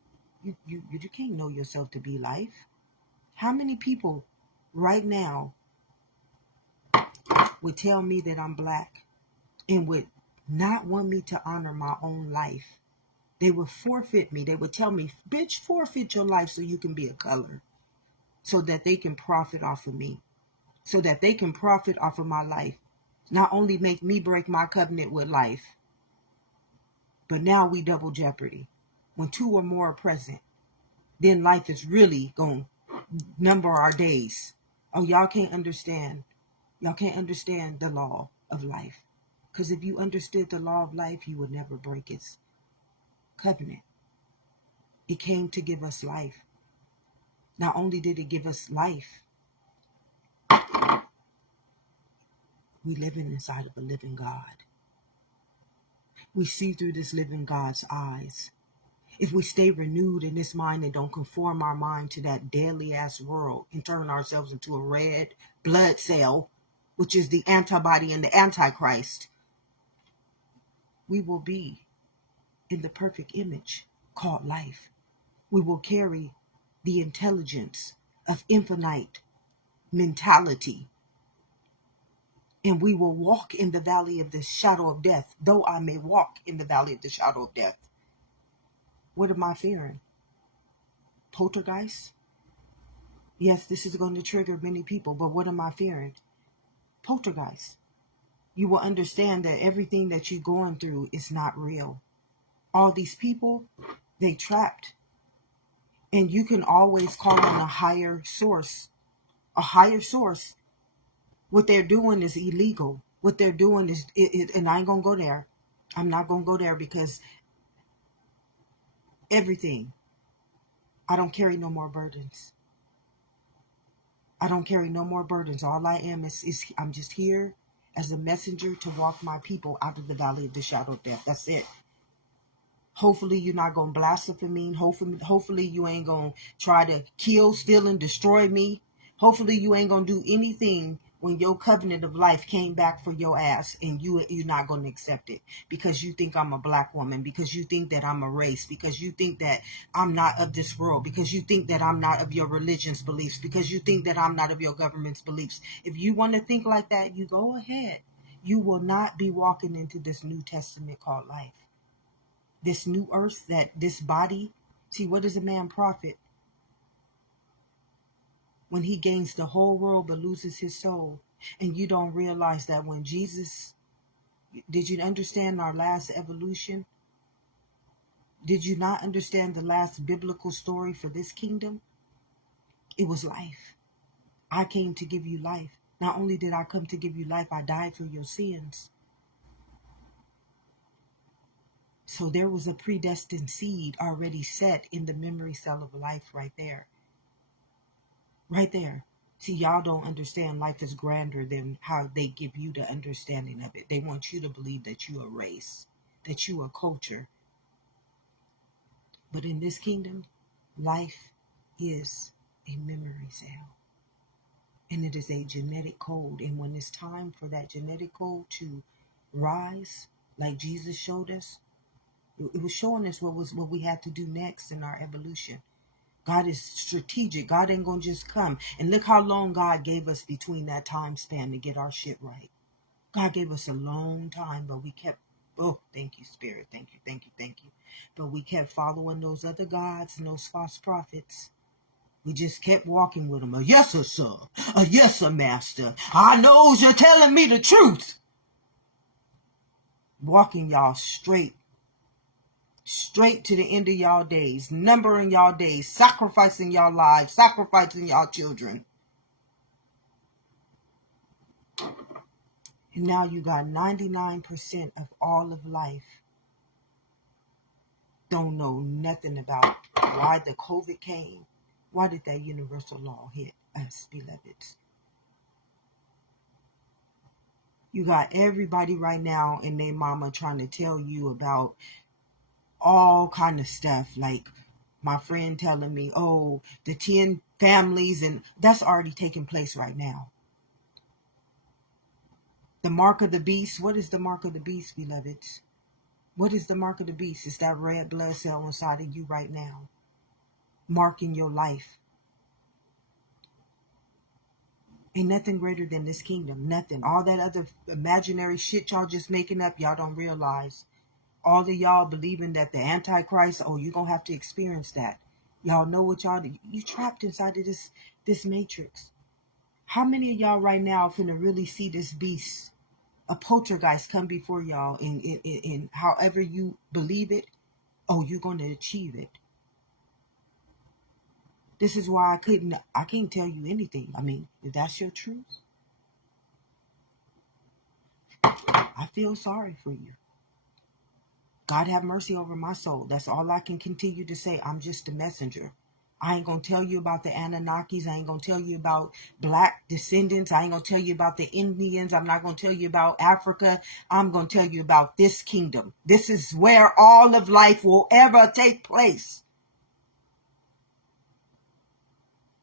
You can't know yourself to be life. How many people right now would tell me that I'm black and would not want me to honor my own life? They would forfeit me. They would tell me, bitch, forfeit your life so you can be a color, so that they can profit off of me, so that they can profit off of my life. Not only make me break my covenant with life, but now we double jeopardy. When two or more are present, then life is really going to number our days. Oh, y'all can't understand. Y'all can't understand the law of life. Because if you understood the law of life, you would never break its covenant. It came to give us life. Not only did it give us life, we live inside of a living God. We see through this living God's eyes. If we stay renewed in this mind and don't conform our mind to that deadly ass world and turn ourselves into a red blood cell, which is the antibody and the antichrist, we will be in the perfect image called life. We will carry the intelligence of infinite mentality. And we will walk in the valley of the shadow of death. Though I may walk in the valley of the shadow of death. What am I fearing? Poltergeist? Yes, this is going to trigger many people, but what am I fearing? Poltergeist. You will understand that everything that you're going through is not real. All these people, they trapped. And you can always call on a higher source. A higher source. What they're doing is illegal. What they're doing is, and I ain't going to go there. I'm not going to go there because everything. I don't carry no more burdens. I don't carry no more burdens. All I am is I'm just here as a messenger to walk my people out of the valley of the shadow of death. That's it. Hopefully you're not going to blaspheme. Hopefully you ain't going to try to kill, steal, and destroy me. Hopefully you ain't going to do anything when your covenant of life came back for your ass and you're not going to accept it because you think I'm a black woman, because you think that I'm a race, because you think that I'm not of this world, because you think that I'm not of your religion's beliefs, because you think that I'm not of your government's beliefs. If you want to think like that, you go ahead. You will not be walking into this New Testament called life. This new earth, that this body. See, what does a man profit when he gains the whole world but loses his soul? And you don't realize that when Jesus, did you understand our last evolution? Did you not understand the last biblical story for this kingdom? It was life. I came to give you life. Not only did I come to give you life, I died for your sins. So there was a predestined seed already set in the memory cell of life right there. Right there. See, y'all don't understand life is grander than how they give you the understanding of it. They want you to believe that you're a race, that you're a culture. But in this kingdom, life is a memory cell. And it is a genetic code. And when it's time for that genetic code to rise, like Jesus showed us, it was showing us what we had to do next in our evolution. God is strategic. God ain't going to just come. And look how long God gave us between that time span to get our shit right. God gave us a long time, but we kept, oh, thank you, Spirit. Thank you, thank you, thank you. But we kept following those other gods and those false prophets. We just kept walking with them. A yes, sir. A yes, sir, master. I knows you're telling me the truth. Walking y'all straight to the end of y'all days, numbering y'all days, sacrificing y'all lives, sacrificing y'all children. And now you got 99% of all of life don't know nothing about why the COVID came. Why did that universal law hit us, beloveds? You got everybody right now and their mama trying to tell you about all kind of stuff, like my friend telling me, oh, the 10 families, and that's already taking place right now. The mark of the beast. What is the mark of the beast, beloveds? What is the mark of the beast? It's that red blood cell inside of you right now, marking your life. Ain't nothing greater than this kingdom. Nothing. All that other imaginary shit y'all just making up, y'all don't realize. All of y'all believing that the Antichrist, oh, you're going to have to experience that. Y'all know what y'all do. You trapped inside of this matrix. How many of y'all right now finna really see this beast, a poltergeist, come before y'all in however you believe it? Oh, you're going to achieve it. This is why I can't tell you anything. I mean, if that's your truth, I feel sorry for you. God have mercy over my soul. That's all I can continue to say. I'm just a messenger. I ain't going to tell you about the Anunnakis. I ain't going to tell you about black descendants. I ain't going to tell you about the Indians. I'm not going to tell you about Africa. I'm going to tell you about this kingdom. This is where all of life will ever take place.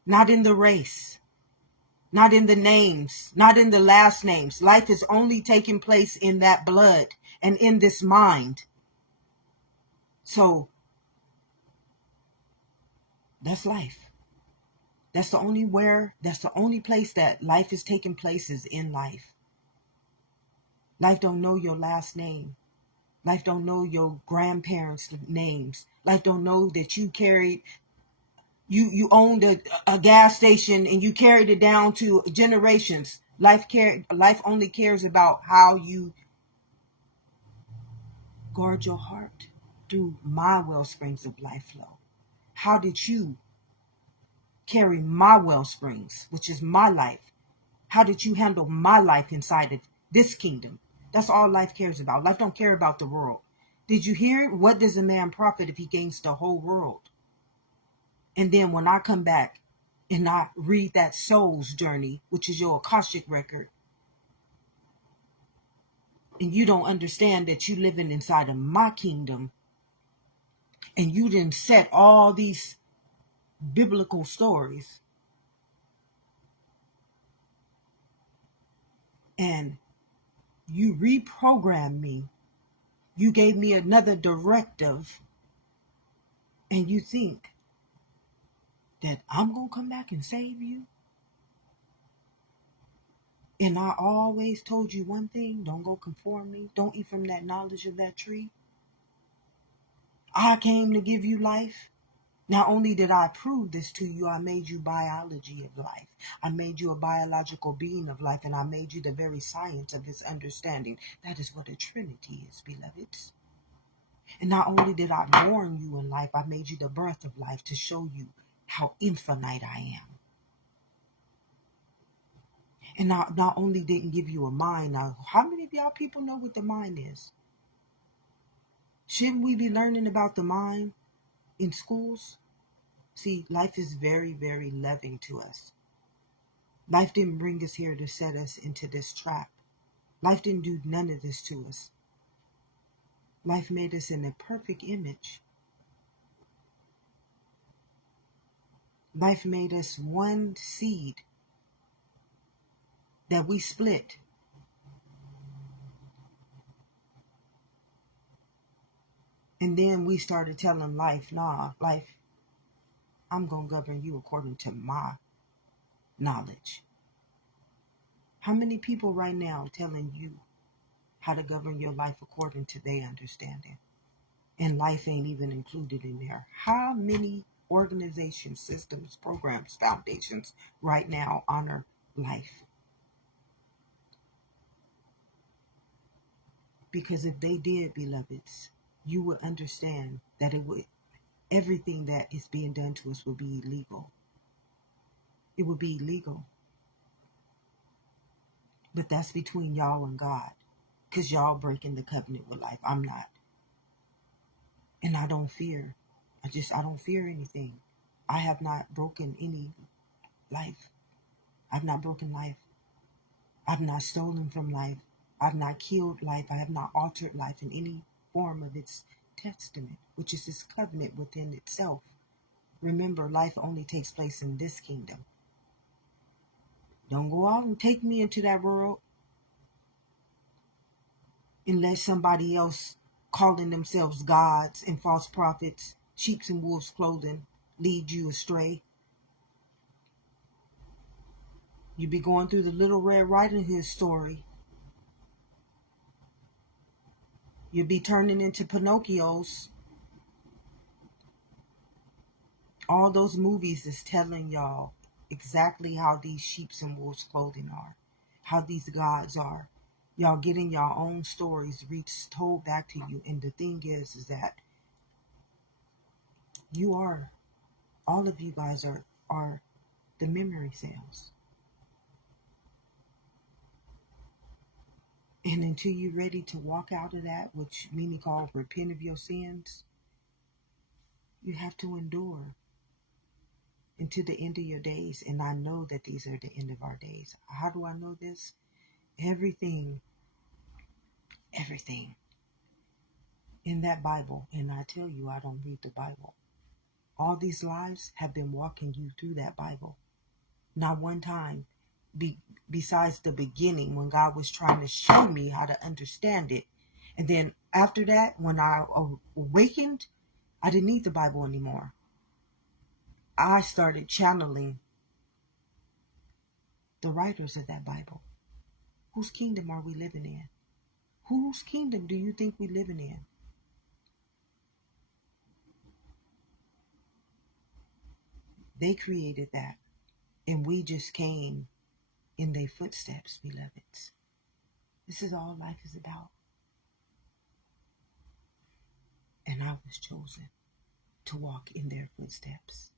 Not in the race. Not in the names. Not in the last names. Life is only taking place in that blood and in this mind. So that's life. That's the only place that life is taking place is in life. Life don't know your last name. Life don't know your grandparents' names. Life don't know that you owned a gas station and you carried it down to generations. Life only cares about how you guard your heart through my well springs of life flow. How did you carry my well springs, which is my life? How did you handle my life inside of this kingdom? That's all life cares about. Life don't care about the world. Did you hear? What does a man profit if he gains the whole world? And then when I come back, and not read that soul's journey, which is your Akashic record, and you don't understand that you living inside of my kingdom, and you didn't set all these biblical stories, and you reprogrammed me, you gave me another directive, and you think that I'm going to come back and save you? And I always told you one thing: don't go conform me. Don't eat from that knowledge of that tree. I came to give you life. Not only did I prove this to you, I made you biology of life. I made you a biological being of life, and I made you the very science of this understanding. That is what a Trinity is, beloveds. And not only did I born you in life, I made you the birth of life to show you how infinite I am. And not only didn't give you a mind. Now, how many of y'all people know what the mind is? Shouldn't we be learning about the mind in schools? See, life is very, very loving to us. Life didn't bring us here to set us into this trap. Life didn't do none of this to us. Life made us in a perfect image. Life made us one seed that we split. And then we started telling life, nah, life, I'm going to govern you according to my knowledge. How many people right now telling you how to govern your life according to their understanding? And life ain't even included in there. How many organizations, systems, programs, foundations right now honor life? Because if they did, beloveds, you would understand that everything that is being done to us would be illegal. It would be illegal. But that's between y'all and God. Because y'all breaking the covenant with life. I'm not. And I don't fear. I don't fear anything. I have not broken any life. I've not broken life. I've not stolen from life. I've not killed life. I have not altered life in any form of its testament, which is its covenant within itself. Remember, life only takes place in this kingdom. Don't go out and take me into that world and let somebody else calling themselves gods and false prophets, sheep's and wolves' clothing, lead you astray. You be going through the Little Red Riding Hood story. You'll be turning into Pinocchios. All those movies is telling y'all exactly how these sheep's and wolves' clothing are, how these gods are. Y'all getting your own stories told back to you. And the thing is that you are, all of you guys are the memory cells. And until you're ready to walk out of that, which Mimi called repent of your sins, you have to endure until the end of your days. And I know that these are the end of our days. How do I know this? Everything in that Bible, and I tell you, I don't read the Bible. All these lives have been walking you through that Bible. Not one time, besides the beginning when God was trying to show me how to understand it. And then after that, when I awakened, I didn't need the Bible anymore. I started channeling the writers of that Bible. Whose kingdom are we living in? Whose kingdom do you think we're living in? They created that, and we just came in their footsteps, beloveds. This is all life is about. And I was chosen to walk in their footsteps.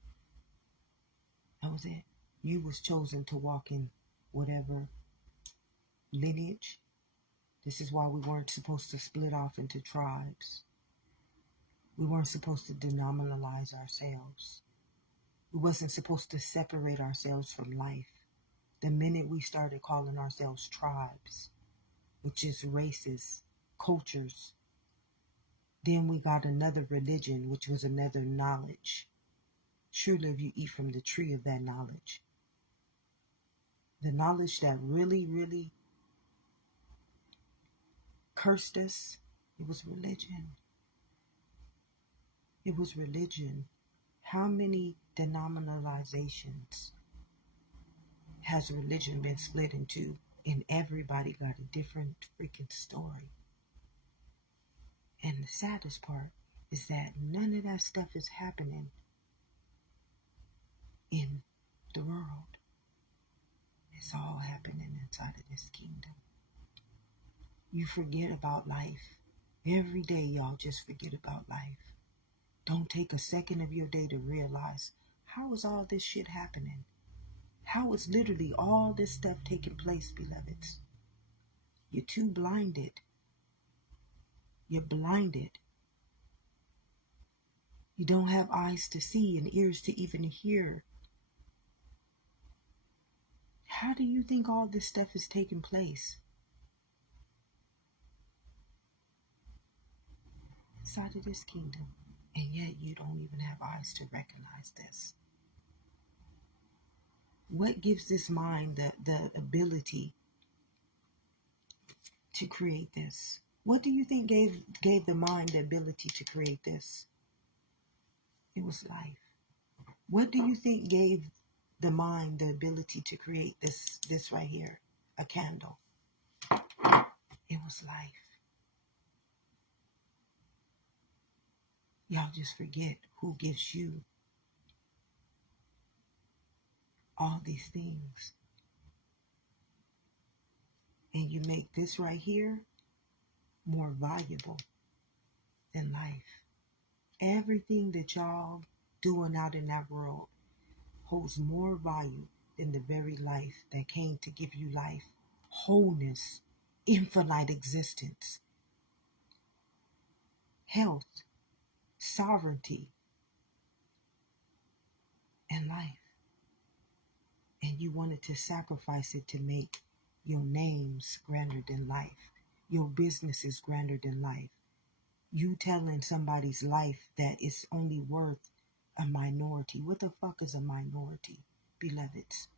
That was it. You was chosen to walk in whatever lineage. This is why we weren't supposed to split off into tribes. We weren't supposed to denominalize ourselves. We wasn't supposed to separate ourselves from life. The minute we started calling ourselves tribes, which is races, cultures, then we got another religion, which was another knowledge. Surely if you eat from the tree of that knowledge, the knowledge that really, really cursed us, it was religion. It was religion. How many denominalizations has religion been split into? And everybody got a different freaking story. And the saddest part is that none of that stuff is happening in the world. It's all happening inside of this kingdom. You forget about life. Every day, y'all just forget about life. Don't take a second of your day to realize, how is all this shit happening? How is literally all this stuff taking place, beloveds? You're too blinded. You're blinded. You don't have eyes to see and ears to even hear. How do you think all this stuff is taking place? Inside of this kingdom. And yet you don't even have eyes to recognize this. What gives this mind the ability to create this? What do you think gave the mind the ability to create this? It was life. What do you think gave the mind the ability to create this right here? A candle. It was life. Y'all just forget who gives you all these things. And you make this right here more valuable than life. Everything that y'all doing out in that world holds more value than the very life that came to give you life, wholeness, infinite existence, health, sovereignty, and life. And you wanted to sacrifice it to make your names grander than life, your business is grander than life. You telling somebody's life that it's only worth a minority. What the fuck is a minority, beloveds?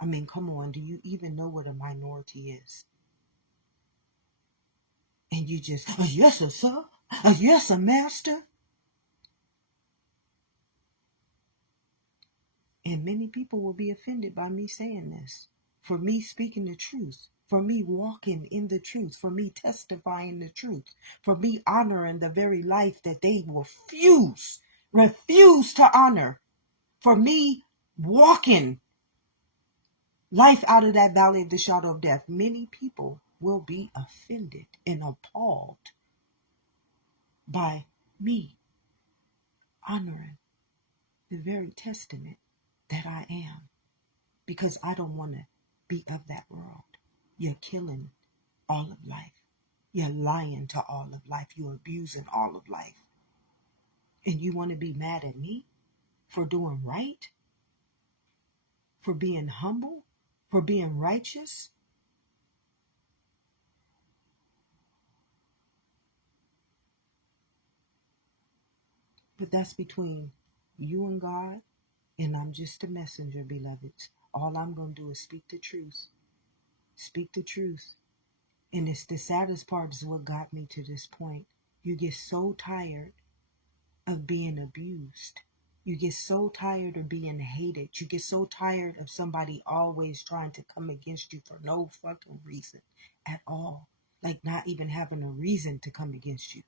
I mean, come on, do you even know what a minority is? And you just, yes, sir, yes, master. And many people will be offended by me saying this, for me speaking the truth, for me walking in the truth, for me testifying the truth, for me honoring the very life that they refuse to honor, for me walking life out of that valley of the shadow of death. Many people will be offended and appalled by me honoring the very testament that I am, because I don't want to be of that world. You're killing all of life. You're lying to all of life. You're abusing all of life. And you want to be mad at me for doing right? For being humble? For being righteous? But that's between you and God, and I'm just a messenger, beloveds. All I'm going to do is speak the truth. Speak the truth. And it's the saddest part is what got me to this point. You get so tired of being abused. You get so tired of being hated. You get so tired of somebody always trying to come against you for no fucking reason at all. Like not even having a reason to come against you.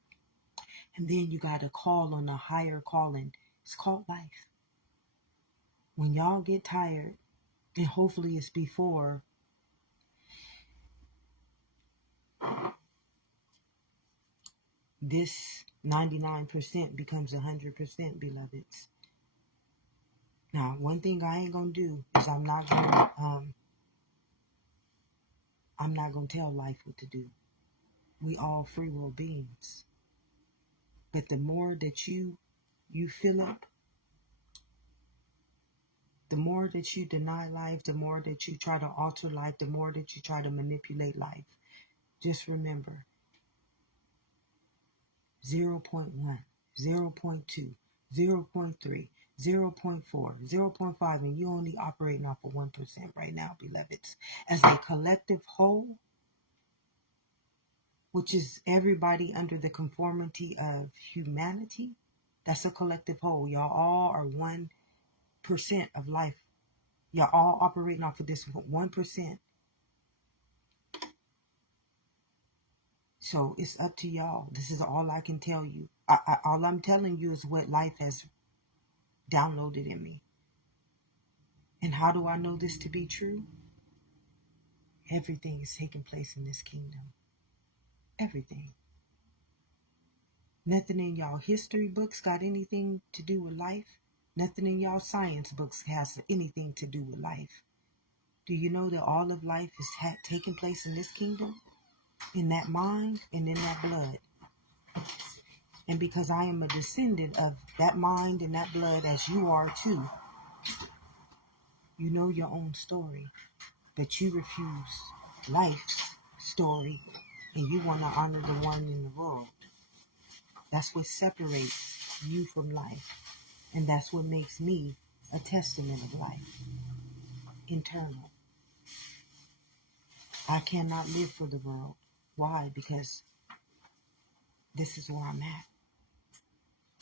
And then you got to call on a higher calling. It's called life. When y'all get tired, and hopefully it's before this 99% becomes 100%, beloveds. Now, one thing I ain't gonna do is I'm not gonna tell life what to do. We all free will beings. But the more that you fill up The more that you deny life, the more that you try to alter life, the more that you try to manipulate life, just remember 0.1, 0.2, 0.3, 0.4, 0.5, and you're only operating off of 1% right now, beloveds. As a collective whole, which is everybody under the conformity of humanity, that's a collective whole. Y'all all are 1% of life. Y'all all operating off of this 1%. So it's up to y'all. This is all I can tell you. All I'm telling you is what life has downloaded in me. And how do I know this to be true? Everything is taking place in this kingdom. Everything. Nothing in y'all history books got anything to do with life. Nothing in y'all science books has anything to do with life. Do you know that all of life is taking place in this kingdom? In that mind and in that blood. And because I am a descendant of that mind and that blood, as you are too, you know your own story. That you refuse life's story and you want to honor the one in the world. That's what separates you from life. And that's what makes me a testament of life. Internal. I cannot live for the world. Why? Because this is where I'm at.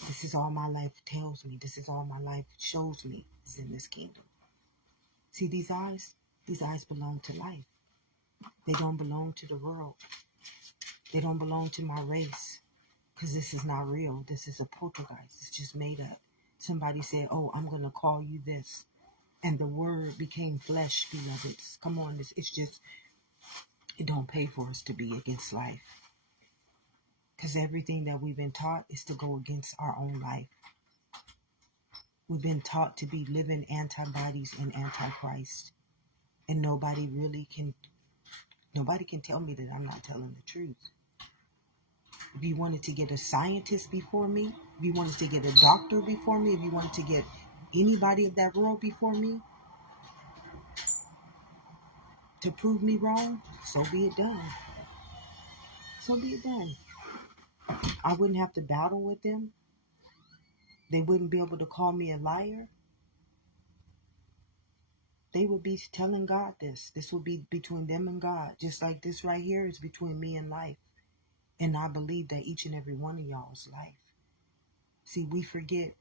This is all my life tells me. This is all my life shows me is in this kingdom. See these eyes belong to life. They don't belong to the world. They don't belong to my race. Because this is not real. This is a poltergeist. It's just made up. Somebody said, oh, I'm going to call you this. And the word became flesh, beloveds. Come on, it's just, it don't pay for us to be against life. Because everything that we've been taught is to go against our own life. We've been taught to be living antibodies and antichrist. And nobody can tell me that I'm not telling the truth. If you wanted to get a scientist before me, if you wanted to get a doctor before me, if you wanted to get anybody of that world before me to prove me wrong, so be it done. So be it done. I wouldn't have to battle with them. They wouldn't be able to call me a liar. They would be telling God this. This would be between them and God. Just like this right here is between me and life. And I believe that each and every one of y'all's life. See, we forget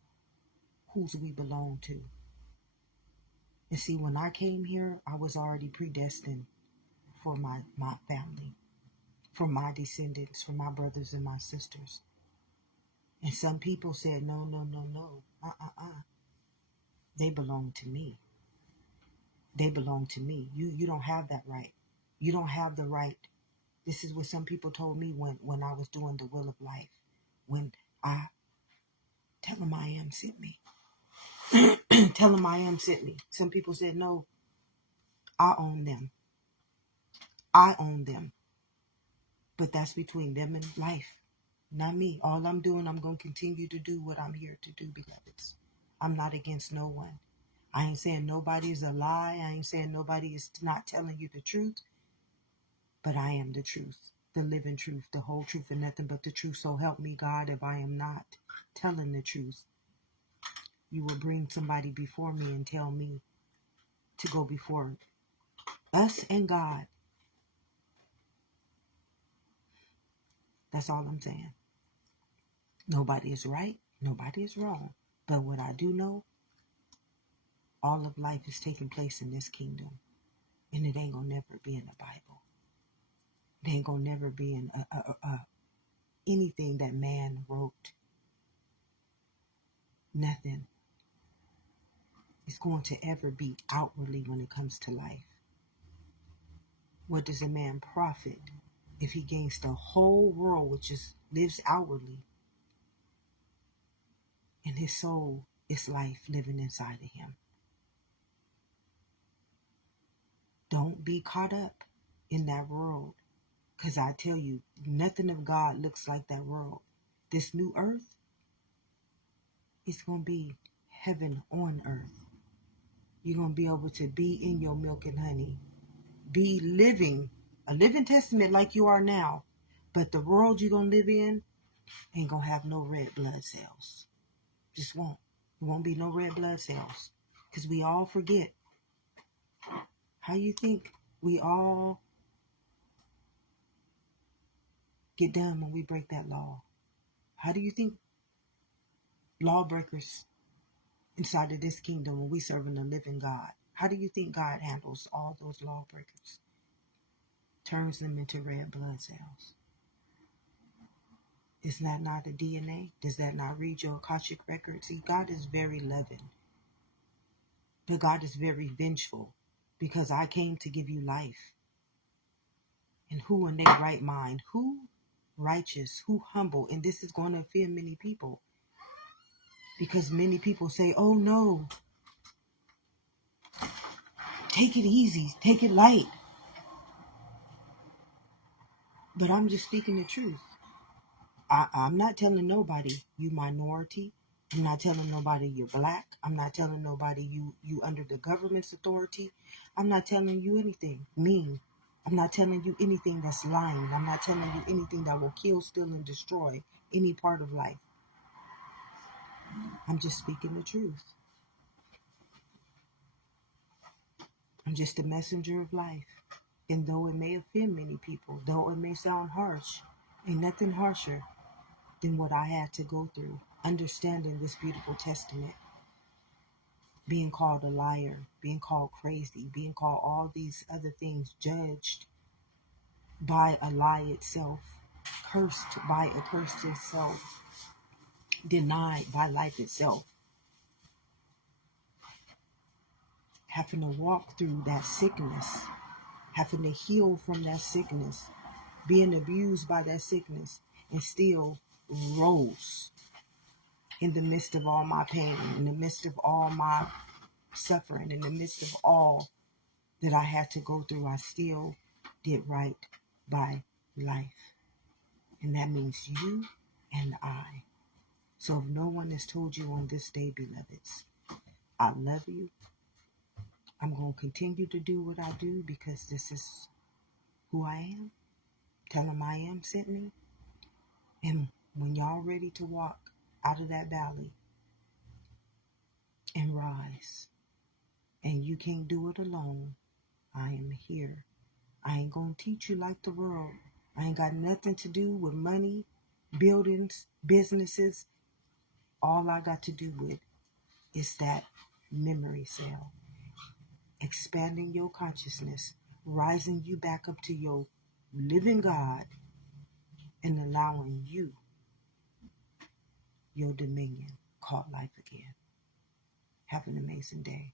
whose we belong to. And see, when I came here, I was already predestined for my family, for my descendants, for my brothers and my sisters. And some people said, no. They belong to me. They belong to me. You don't have that right. You don't have the right. This is what some people told me when I was doing the will of life. When I tell them I am sent me. Tell them I am sent me. Some people said, no, I own them. I own them. But that's between them and life. Not me. All I'm doing, I'm going to continue to do what I'm here to do, beloveds. I'm not against no one. I ain't saying nobody is a lie. I ain't saying nobody is not telling you the truth. But I am the truth, the living truth, the whole truth, and nothing but the truth. So help me, God, if I am not telling the truth. You will bring somebody before me and tell me to go before us and God. That's all I'm saying. Nobody is right. Nobody is wrong. But what I do know, all of life is taking place in this kingdom. And it ain't going to never be in the Bible. It ain't going to never be in anything that man wrote. Nothing is going to ever be outwardly when it comes to life. What does a man profit if he gains the whole world, which just lives outwardly, and his soul is life living inside of him? Don't be caught up in that world, because I tell you, nothing of God looks like that world. This new earth is going to be heaven on earth. You're going to be able to be in your milk and honey. Be living, a living testament like you are now. But the world you're going to live in ain't going to have no red blood cells. Just won't. There won't be no red blood cells. Because we all forget. How you think we all get done when we break that law? How do you think lawbreakers inside of this kingdom when we serving the living God? How do you think God handles all those lawbreakers? Turns them into red blood cells. Is that not the DNA? Does that not read your Akashic record? See, God is very loving. But God is very vengeful because I came to give you life. And who in their right mind? Who righteous? Who humble? And this is going to offend many people. Because many people say, oh no, take it easy, take it light. But I'm just speaking the truth. I'm not telling nobody you minority. I'm not telling nobody you're black. I'm not telling nobody you under the government's authority. I'm not telling you anything mean. I'm not telling you anything that's lying. I'm not telling you anything that will kill, steal, and destroy any part of life. I'm just speaking the truth. I'm just a messenger of life. And though it may offend many people, though it may sound harsh, ain't nothing harsher than what I had to go through, understanding this beautiful testament, being called a liar, being called crazy, being called all these other things, judged by a lie itself, cursed by a curse itself, denied by life itself, having to walk through that sickness, having to heal from that sickness, being abused by that sickness, and still rose in the midst of all my pain, in the midst of all my suffering, in the midst of all that I had to go through. I still did right by life. And that means you and I. So if no one has told you on this day, beloveds, I love you. I'm going to continue to do what I do because this is who I am. Tell them I am sent me. And when y'all ready to walk out of that valley and rise, and you can't do it alone, I am here. I ain't gonna teach you like the world. I ain't got nothing to do with money, buildings, businesses. All I got to do with is that memory cell. Expanding your consciousness, rising you back up to your living God, and allowing you your dominion called life again. Have an amazing day.